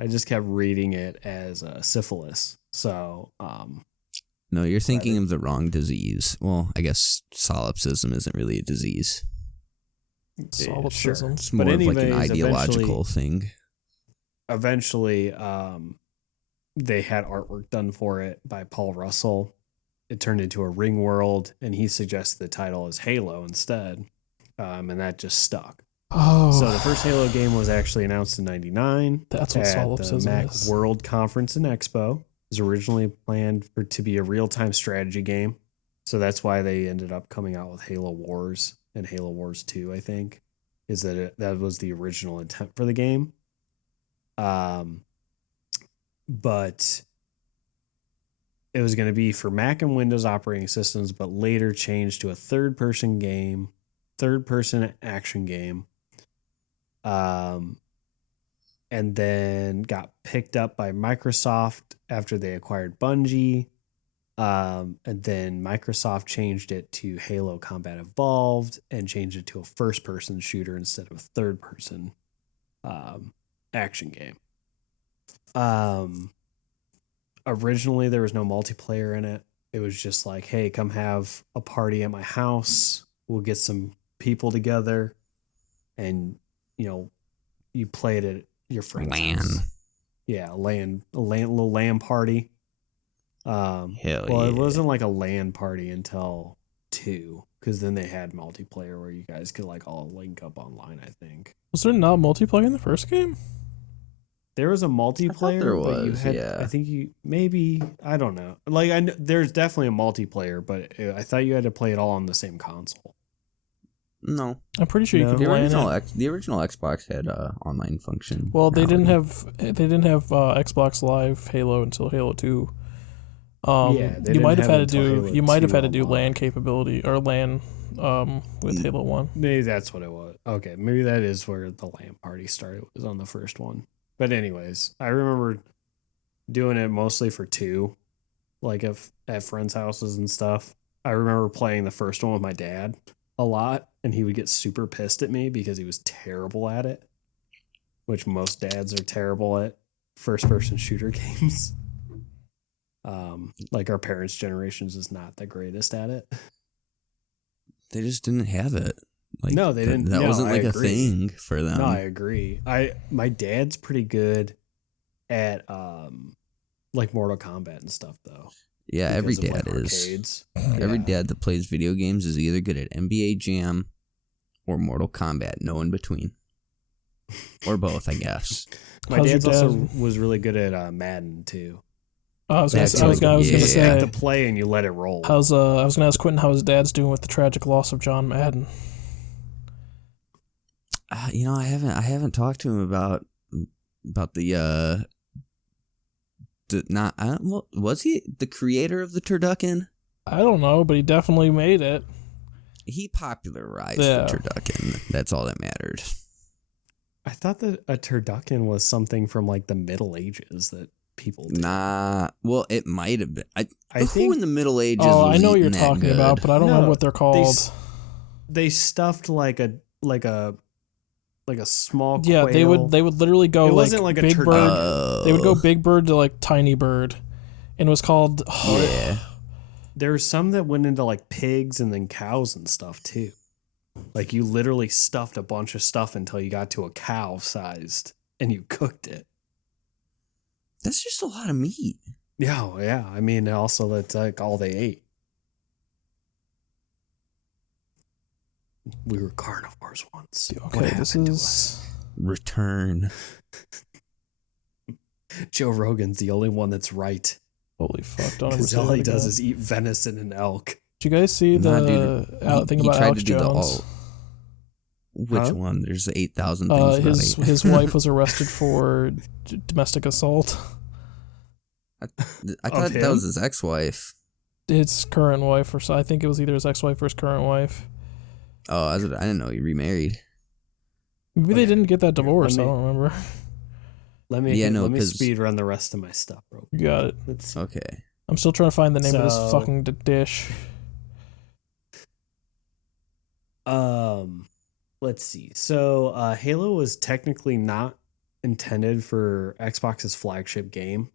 I just kept reading it as syphilis. So no, you're thinking of the wrong disease. Well, I guess solipsism isn't really a disease. solipsism. It's more of like an ideological thing. Eventually, they had artwork done for it by Paul Russell. It turned into a ring world, and he suggested the title as Halo instead, and that just stuck. Oh, So the first Halo game was actually announced in '99. That's what at the solipsism Mac is. World Conference and Expo. It was originally planned to be a real-time strategy game, so that's why they ended up coming out with Halo Wars and Halo Wars 2. I think is that that was the original intent for the game. But it was going to be for Mac and Windows operating systems, but later changed to a third-person action game. And then got picked up by Microsoft after they acquired Bungie. And then Microsoft changed it to Halo Combat Evolved and changed it to a first-person shooter instead of a third-person action game. Originally there was no multiplayer in it. It was just like, hey, come have a party at my house. We'll get some people together, and you play it at your friend's house. Yeah, a little LAN party. Hell It wasn't like a LAN party until 2, because then they had multiplayer where you guys could like all link up online. I think Was there not multiplayer in the first game? there was a multiplayer. there but you was, had, yeah. I think I don't know. Like there's definitely a multiplayer, but I thought you had to play it all on the same console. No, I'm pretty sure you No. could the play original it. the original Xbox had online function. Well, they didn't have Xbox Live Halo until Halo 2. They You might didn't have had it to until do Halo you might have 2 had to do online. LAN capability or LAN with Halo 1. Maybe that's what it was. Okay, maybe that is where the LAN party started, was on the first one. But anyways, I remember doing it mostly for 2, like at friends' houses and stuff. I remember playing the first one with my dad a lot, and he would get super pissed at me because he was terrible at it, which most dads are terrible at first-person shooter games. Like our parents' generations is not the greatest at it. They just didn't have it. Like, No, they didn't. That No, wasn't I like a agree. thing for them. No, I agree. My dad's pretty good at like Mortal Kombat and stuff though. Yeah, every because of, dad like, is. arcades. Every Yeah. dad that plays video games is either good at NBA Jam or Mortal Kombat, no in between. Or both, I guess. My How's your dad's also dad? was really good at Madden too. I was gonna That's say, like- I was yeah. gonna You just have say to play and you let it roll. I was gonna ask Quentin how his dad's doing with the tragic loss of John Madden. I haven't talked to him about the not was he the creator of the turducken? I don't know, but he definitely made it. He popularized Yeah. the turducken. That's all that mattered. I thought that a turducken was something from like the Middle Ages that people did. Nah, well, it might have been. I Who think in the Middle Ages? Oh, I was know what you're eating that talking good? about, but I don't No, remember what they're called. they stuffed like a small Yeah, quail. they would literally go It like wasn't like a big turducken. bird. They would go big bird to like tiny bird, and it was called. Yeah. There were some that went into like pigs and then cows and stuff too. Like you literally stuffed a bunch of stuff until you got to a cow sized and you cooked it. That's just a lot of meat. Yeah, well, yeah. I mean, also that's like all they ate. We were carnivores once. What Okay, this happened to is us? Return. Joe Rogan's the only one that's right. holy fuck. Don't ever Because say all that he does again. is eat venison and elk. Did you guys see the Nah, dude, thing he about tried Alex to do the Jones? Which Huh? one? There's 8,000 things about His it. his wife was arrested for domestic assault. I thought that him? was his ex-wife. His current wife, or so I think it was either his ex-wife or his current wife. Oh, I didn't know he remarried. Maybe they Okay. didn't get that divorce. I me- don't remember. Let me Yeah, no, let me 'cause- speed run the rest of my stuff, bro. You got it. Let's see. Okay. I'm still trying to find the name of this So- fucking dish. Let's see. So Halo was technically not intended for Xbox's flagship game,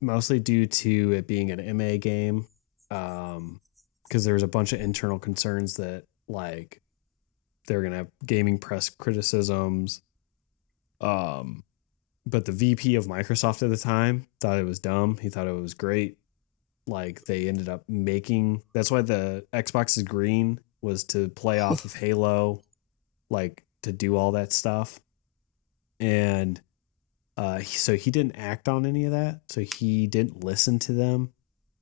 mostly due to it being an MA game, because there was a bunch of internal concerns that like they're gonna have gaming press criticisms. But the VP of Microsoft at the time thought it was dumb. He thought it was great. Like they ended up making. That's why the Xbox is green, was to play off of Halo, like to do all that stuff. And so he didn't act on any of that. So he didn't listen to them,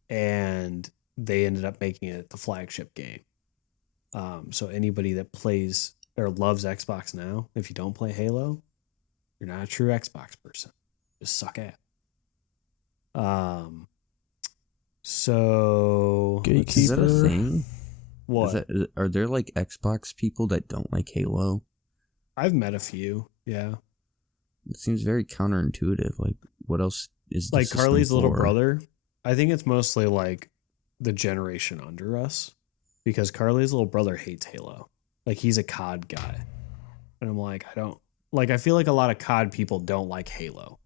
and they ended up making it the flagship game. So anybody that plays or loves Xbox now, if you don't play Halo, you're not a true Xbox person. Just suck at. So let's Is that a Gatekeeper. thing? what? Are there like Xbox people that don't like Halo? I've met a few. Yeah. It seems very counterintuitive. Like, what else is the Like system Carly's little for? brother. I think it's mostly like the generation under us, because Carly's little brother hates Halo. Like he's a COD guy. And I'm like, I feel like a lot of COD people don't like Halo.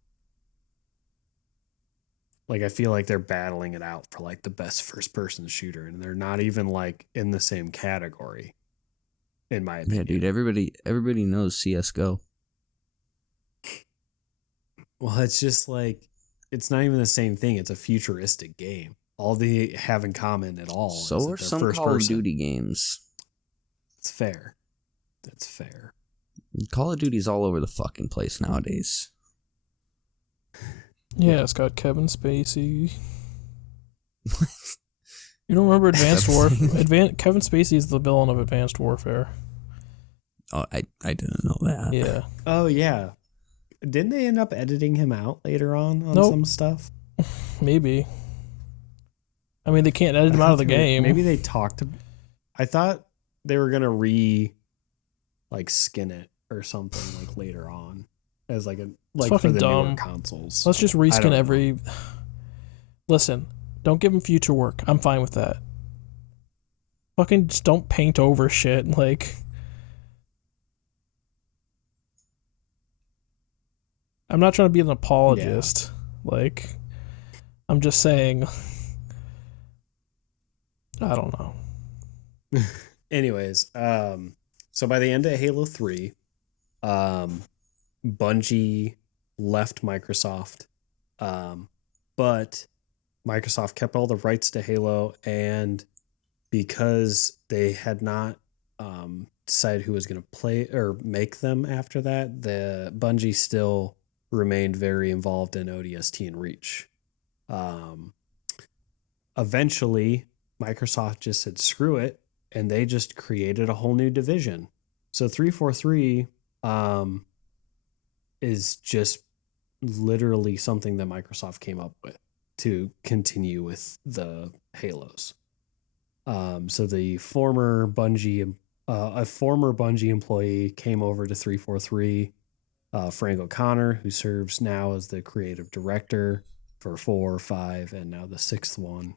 Like I feel like they're battling it out for like the best first person shooter, and they're not even like in the same category, in my opinion. Yeah, dude. Everybody knows CS:GO. Well, it's just like it's not even the same thing. It's a futuristic game. All they have in common at all. is So that are they're some first Call of person. Duty games. It's fair. That's fair. Call of Duty's all over the fucking place nowadays. Yeah, it's got Kevin Spacey. You don't remember Advanced Warfare? Kevin Spacey is the villain of Advanced Warfare. Oh, I didn't know that. Yeah. Oh yeah. Didn't they end up editing him out later on Nope. some stuff? Maybe. I mean, they can't edit him out of the game. Maybe they talked. I thought they were gonna skin it or something like later on as like for fucking the newer dumb. consoles. Let's just I don't reskin know. every. Listen, don't give him future work. I'm fine with that. Fucking just don't paint over shit. Like, I'm not trying to be an apologist. Like, I'm just saying. I don't know. Anyways, so by the end of Halo 3, Bungie left Microsoft, but Microsoft kept all the rights to Halo, and because they had not decided who was going to play or make them after that, the Bungie still remained very involved in ODST and Reach. Eventually, Microsoft just said screw it, and they just created a whole new division. So 343 is just literally something that Microsoft came up with to continue with the Halos. So the former Bungie, a former Bungie employee came over to 343, Frank O'Connor, who serves now as the creative director for 4, 5, and now the 6th one.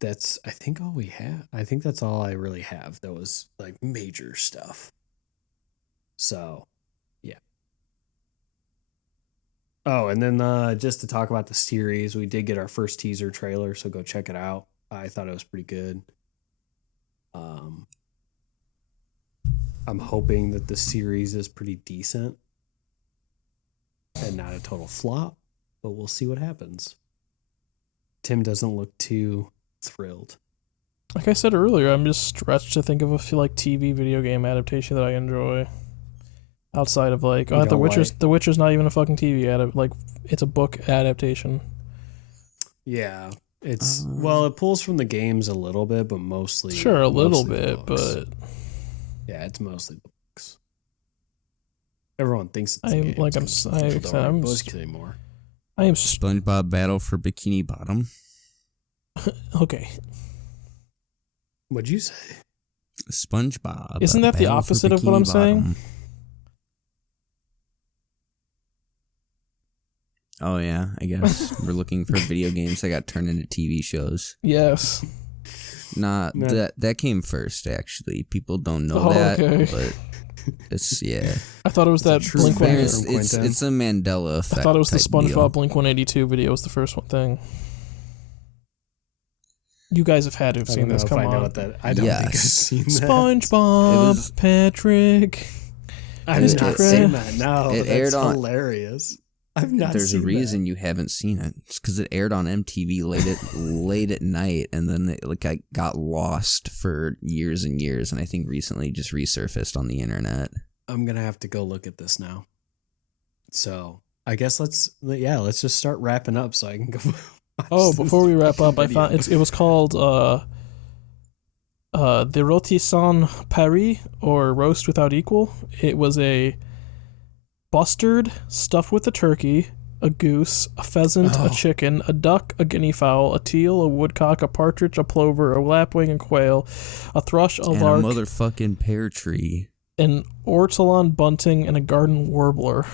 That's, I think, all we have. I think that's all I really have that was like major stuff. So, yeah. Oh, and then just to talk about the series, we did get our first teaser trailer, so go check it out. I thought it was pretty good. I'm hoping that the series is pretty decent and not a total flop, but we'll see what happens. Tim doesn't look too thrilled. Like I said earlier, I'm just stretched to think of a TV video game adaptation that I enjoy. Outside of like, The Witcher's not even a fucking TV it's a book adaptation. Yeah, it's it pulls from the games a little bit, but mostly a little bit, but yeah, it's mostly the books. Everyone thinks it's I'm books anymore. I am SpongeBob Battle for Bikini Bottom. Okay. What'd you say? SpongeBob. Isn't that the opposite of what I'm saying? Oh yeah, I guess we're looking for video games that got turned into TV shows. Yes. That came first. Actually, people don't know that, okay. but it's I thought it was that Blink it's a Mandela effect. I thought it was the SpongeBob Blink 182 video was the first one thing. You guys have had to have seen this. Come on. I don't think I've seen that. SpongeBob, Patrick. I've not seen that. No, it that's aired on hilarious. I've not. There's seen a reason that. you haven't seen it. It's because it aired on MTV late at night, and then I got lost for years and years, and I think recently just resurfaced on the internet. I'm gonna have to go look at this now. So I guess let's just start wrapping up so I can go. Before we wrap up, I found it was called the Rôtisson Paris, or Roast Without Equal. It was a bustard stuffed with a turkey, a goose, a pheasant, a chicken, a duck, a guinea fowl, a teal, a woodcock, a partridge, a plover, a lapwing, a quail, a thrush, a lark, a motherfucking pear tree, an ortolan bunting, and a garden warbler.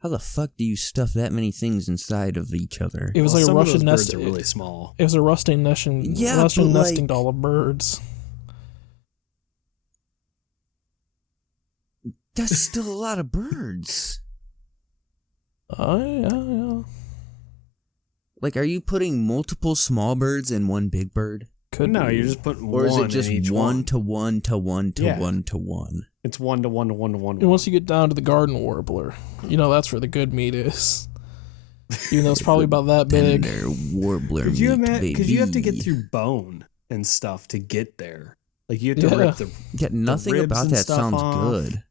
How the fuck do you stuff that many things inside of each other? It was like a Russian nest. Birds are really small. It was a Russian nesting doll of birds. That's still a lot of birds. Yeah. Like, are you putting multiple small birds in one big bird? You're just putting one. Or is it just in each one to one to one to one to one? It's 1 to 1 to 1 to 1 to 1. And once you get down to the garden warbler, that's where the good meat is. Even though it's probably about that big. Tender warbler meat, baby. Because you have to get through bone and stuff to get there. Like, you have to rip the Yeah, nothing about that sounds good.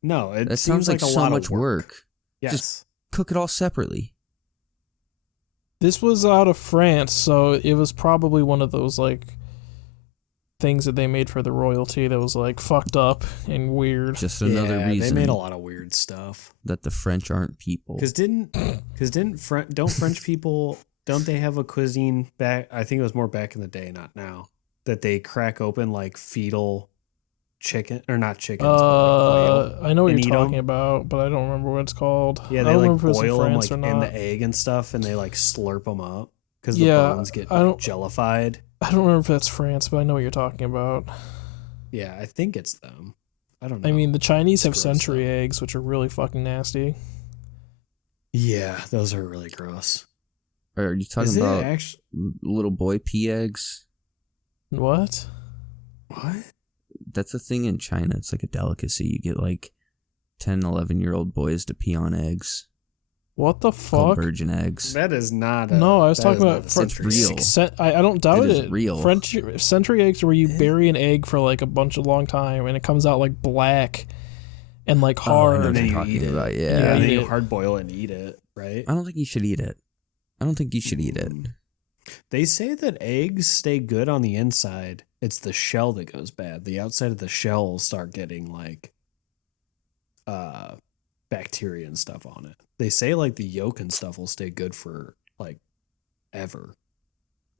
No, that sounds like so much work. Yes. Just cook it all separately. This was out of France, so it was probably one of those things that they made for the royalty that was fucked up and weird. Just another reason they made a lot of weird stuff. That the French aren't people. Don't French people, don't they have a cuisine back? I think it was more back in the day, not now, that they crack open fetal chicken, or not chickens. I know what you're talking about, but I don't remember what it's called. Yeah, they boil them in the egg and stuff, and they slurp them up because the bones get jellified. I don't remember if that's France, but I know what you're talking about. Yeah, I think it's them. I don't know. I mean, the Chinese have century eggs, which are really fucking nasty. Yeah, those are really gross. Are you talking about little boy pea eggs? What? That's a thing in China. It's like a delicacy. You get 10, 11-year-old boys to pee on eggs. What the fuck? Called virgin eggs. That is not. No, I was talking about. It's real. I don't doubt it. It's real. French century eggs are where you bury an egg for a long time, and it comes out black and hard. And then you eat it. Yeah, and then you hard boil it and eat it. Right? I don't think you should eat it. They say that eggs stay good on the inside It's the shell that goes bad. The outside of the shell will start getting like bacteria and stuff on it. They say like the yolk and stuff will stay good for like ever.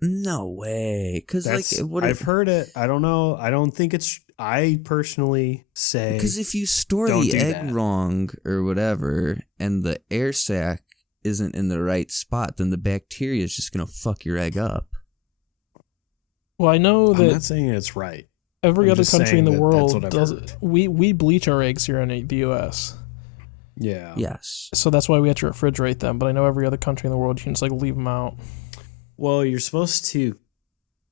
No way. Because like, I've heard it. I don't know. I don't think it's. I personally say because if you store don't the do egg that. wrong or whatever, and the air sac isn't in the right spot, then the bacteria is just gonna fuck your egg up. Well, I know I'm that not saying it's right. every I'm other just country in the saying that that's world what I've does. heard. We bleach our eggs here in the U.S. Yeah. Yes. So that's why we have to refrigerate them. But I know every other country in the world, you can just like leave them out. Well, you're supposed to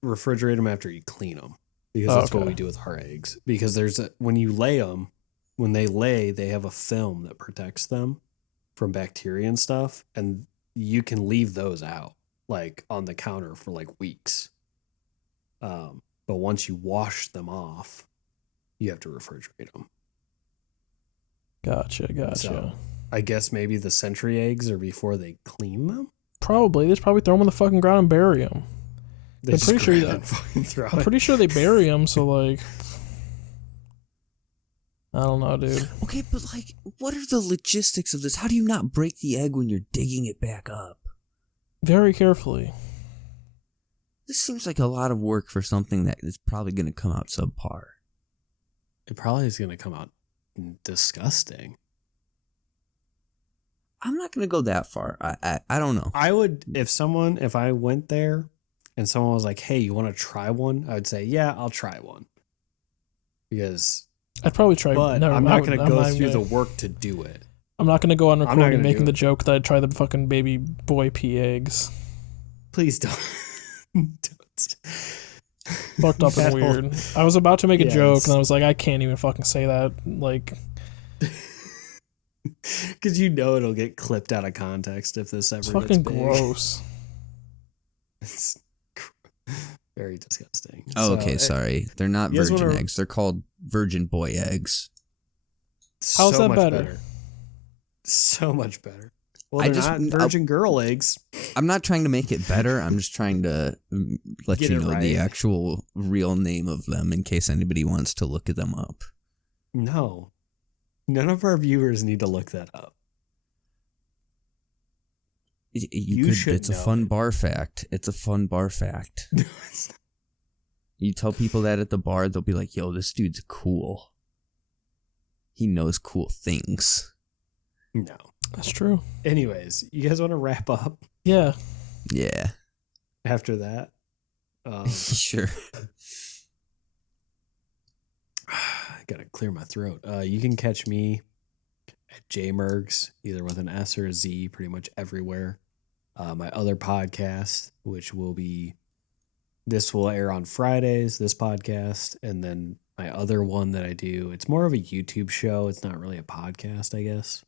refrigerate them after you clean them because that's what Okay. we do with our eggs. Because when you lay them, when they lay, they have a film that protects them from bacteria and stuff, and you can leave those out like on the counter for like weeks. But once you wash them off, you have to refrigerate them. Gotcha. So I guess maybe the century eggs are before they clean them. Probably. They just probably throw them in the fucking ground and bury them. They I'm just pretty sure grab that- and fucking throw I'm it. pretty sure they bury them. So like, I don't know, dude. Okay, but like, what are the logistics of this? How do you not break the egg when you're digging it back up? Very carefully. This seems like a lot of work for something that is probably going to come out subpar. It probably is going to come out disgusting. I'm not going to go that far. I don't know. I would, if I went there and someone was like, hey, you want to try one? I would say, yeah, I'll try one. Because, I'd probably try. but never I'm mind, not going to go even through the gonna- work to do it. I'm not gonna go on not recording gonna making do the it. joke that I'd try the fucking baby boy pea eggs. Please don't. Don't. Fucked up and No. weird. I was about to make a Yeah, joke it's- and I was like, I can't even fucking say that. Like, Because you know it'll get clipped out of context if this ever it's gets fucking big. gross. It's very disgusting. Oh, So, okay, sorry. They're not you guys virgin wanna- eggs. They're called virgin boy eggs. How's so that much better? So much better. Well, I they're just- not virgin girl eggs. I'm not trying to make it better. I'm just trying to let Get you it know the right. actual real name of them in case anybody wants to look them up. No. None of our viewers need to look that up. You Could, should it's a know fun it. bar fact. It's a fun bar fact. You tell people that at the bar, they'll be like, yo, this dude's cool. He knows cool things. No. That's true. Anyways, you guys want to wrap up Yeah. Yeah. after that? Sure. I gotta clear my throat. You can catch me at JMergs, either with an S or a Z, pretty much everywhere. My other podcast, which this will air on Fridays, this podcast, and then my other one that I do, it's more of a YouTube show. It's not really a podcast, I guess.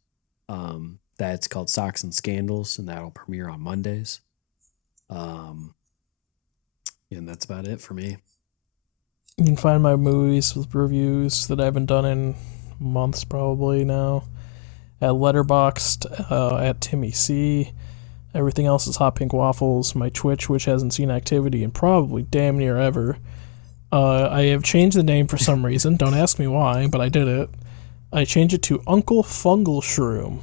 That's called Socks and Scandals, and that'll premiere on Mondays. And that's about it for me. You can find my movies with reviews that I haven't done in months probably now at Letterboxd, at Timmy C. Everything else is Hot Pink Waffles. My Twitch, which hasn't seen activity in probably damn near ever. I have changed the name for some reason. Don't ask me why, but I did it. I changed it to Uncle Fungal Shroom.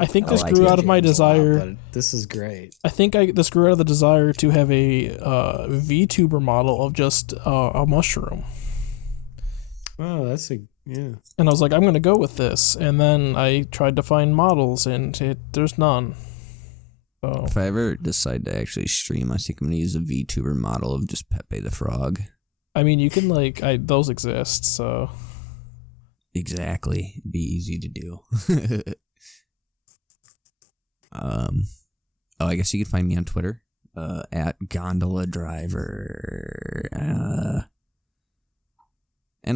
I think I this like grew it. out of my James a lot, desire. but this is great. I think this grew out of the desire to have a VTuber model of just a mushroom. Oh, that's yeah. And I was like, I'm going to go with this. And then I tried to find models, and there's none. So, If I ever decide to actually stream, I think I'm going to use a VTuber model of just Pepe the Frog. I mean, you can, those exist, so. Exactly. It'd be easy to do. I guess you can find me on Twitter, at Gondola Driver, and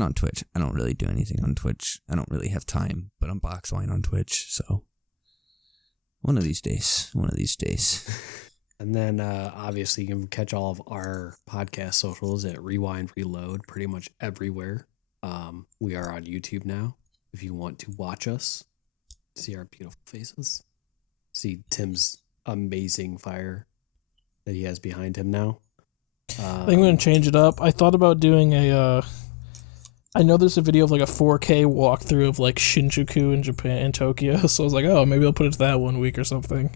on Twitch. I don't really do anything on Twitch. I don't really have time, but I'm Boxwine on Twitch, so one of these days. And then obviously you can catch all of our podcast socials at Rewind Reload pretty much everywhere. We are on YouTube now. If you want to watch us, see our beautiful faces, see Tim's amazing fire that he has behind him now. I think I'm gonna change it up. I thought about doing a. I know there's a video of like a 4K walkthrough of like Shinjuku in Japan in Tokyo, so I was like, oh, maybe I'll put it to that one week or something.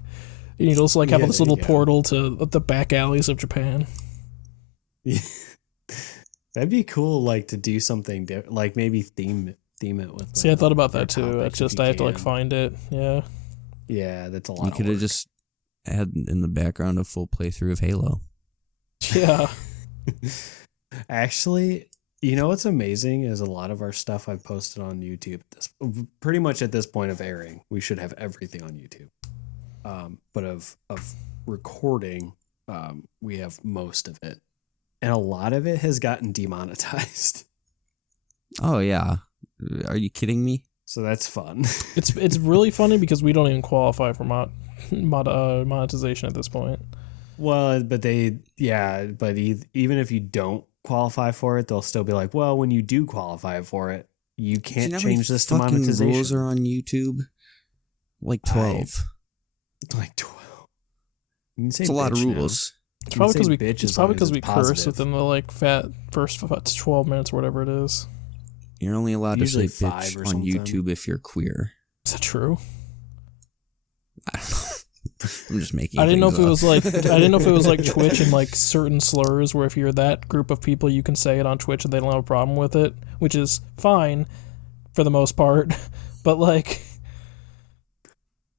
And you'd also like have this little portal to the back alleys of Japan. Yeah. That'd be cool, like to do something like maybe theme it with. See, I thought about that too. It's just I have to like find it. Yeah. Yeah, that's a lot. You could have just had in the background a full playthrough of Halo. Yeah. Actually, you know what's amazing is a lot of our stuff I've posted on YouTube. Pretty much at this point of airing, we should have everything on YouTube. But of recording, we have most of it, and a lot of it has gotten demonetized. Oh yeah, are you kidding me? So that's fun. It's really funny because we don't even qualify for monetization at this point. Well, but even if you don't qualify for it, they'll still be like, well, when you do qualify for it, you can't change this to monetization. Rules are on YouTube, like 12. Like 12. You can say it's a lot of rules. It's probably because we curse within the like first 12 minutes or whatever it is. You're only allowed Usually to say bitch on YouTube if you're queer. Is that true? I don't know. I'm just making. I didn't know if it was like Twitch and like certain slurs where if you're that group of people you can say it on Twitch and they don't have a problem with it, which is fine for the most part. But like,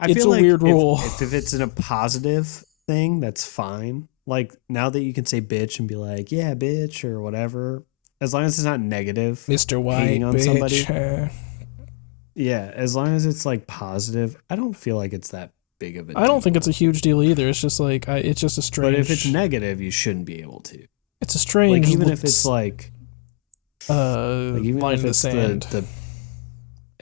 it's a weird rule. If it's in a positive thing, that's fine. Like now that you can say bitch and be like, yeah, bitch or whatever, as long as it's not negative, Mr. White on bitch. Somebody. Yeah, as long as it's like positive, I don't feel like it's that big of a deal. I don't think it's a huge deal either. It's just like it's just a strange. But if it's negative, you shouldn't be able to. It's a strange. Like even if it's like even line if in the it's sand.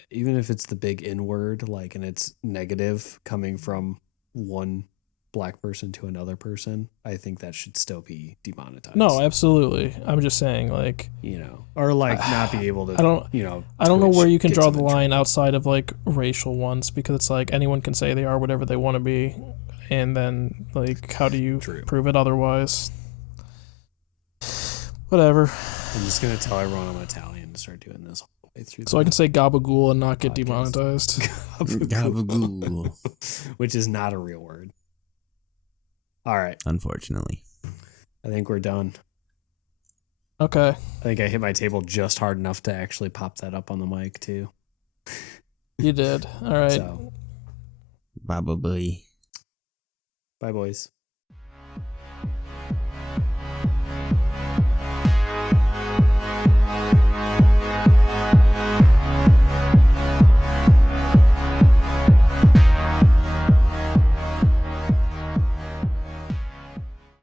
Even if it's the big N word, like, and it's negative coming from one black person to another person, I think that should still be demonetized. No, absolutely. I'm just saying, like, or like not be able to. I don't know where you can draw the line outside of like racial ones, because it's like anyone can say they are whatever they want to be, and then like how do you prove it otherwise? Whatever. I'm just gonna tell everyone I'm Italian to start doing this. So I can say gabagool and not get demonetized. Gabagool. Which is not a real word. All right. Unfortunately. I think we're done. Okay. I think I hit my table just hard enough to actually pop that up on the mic, too. You did. All right. Bye, bye. Bye, boys.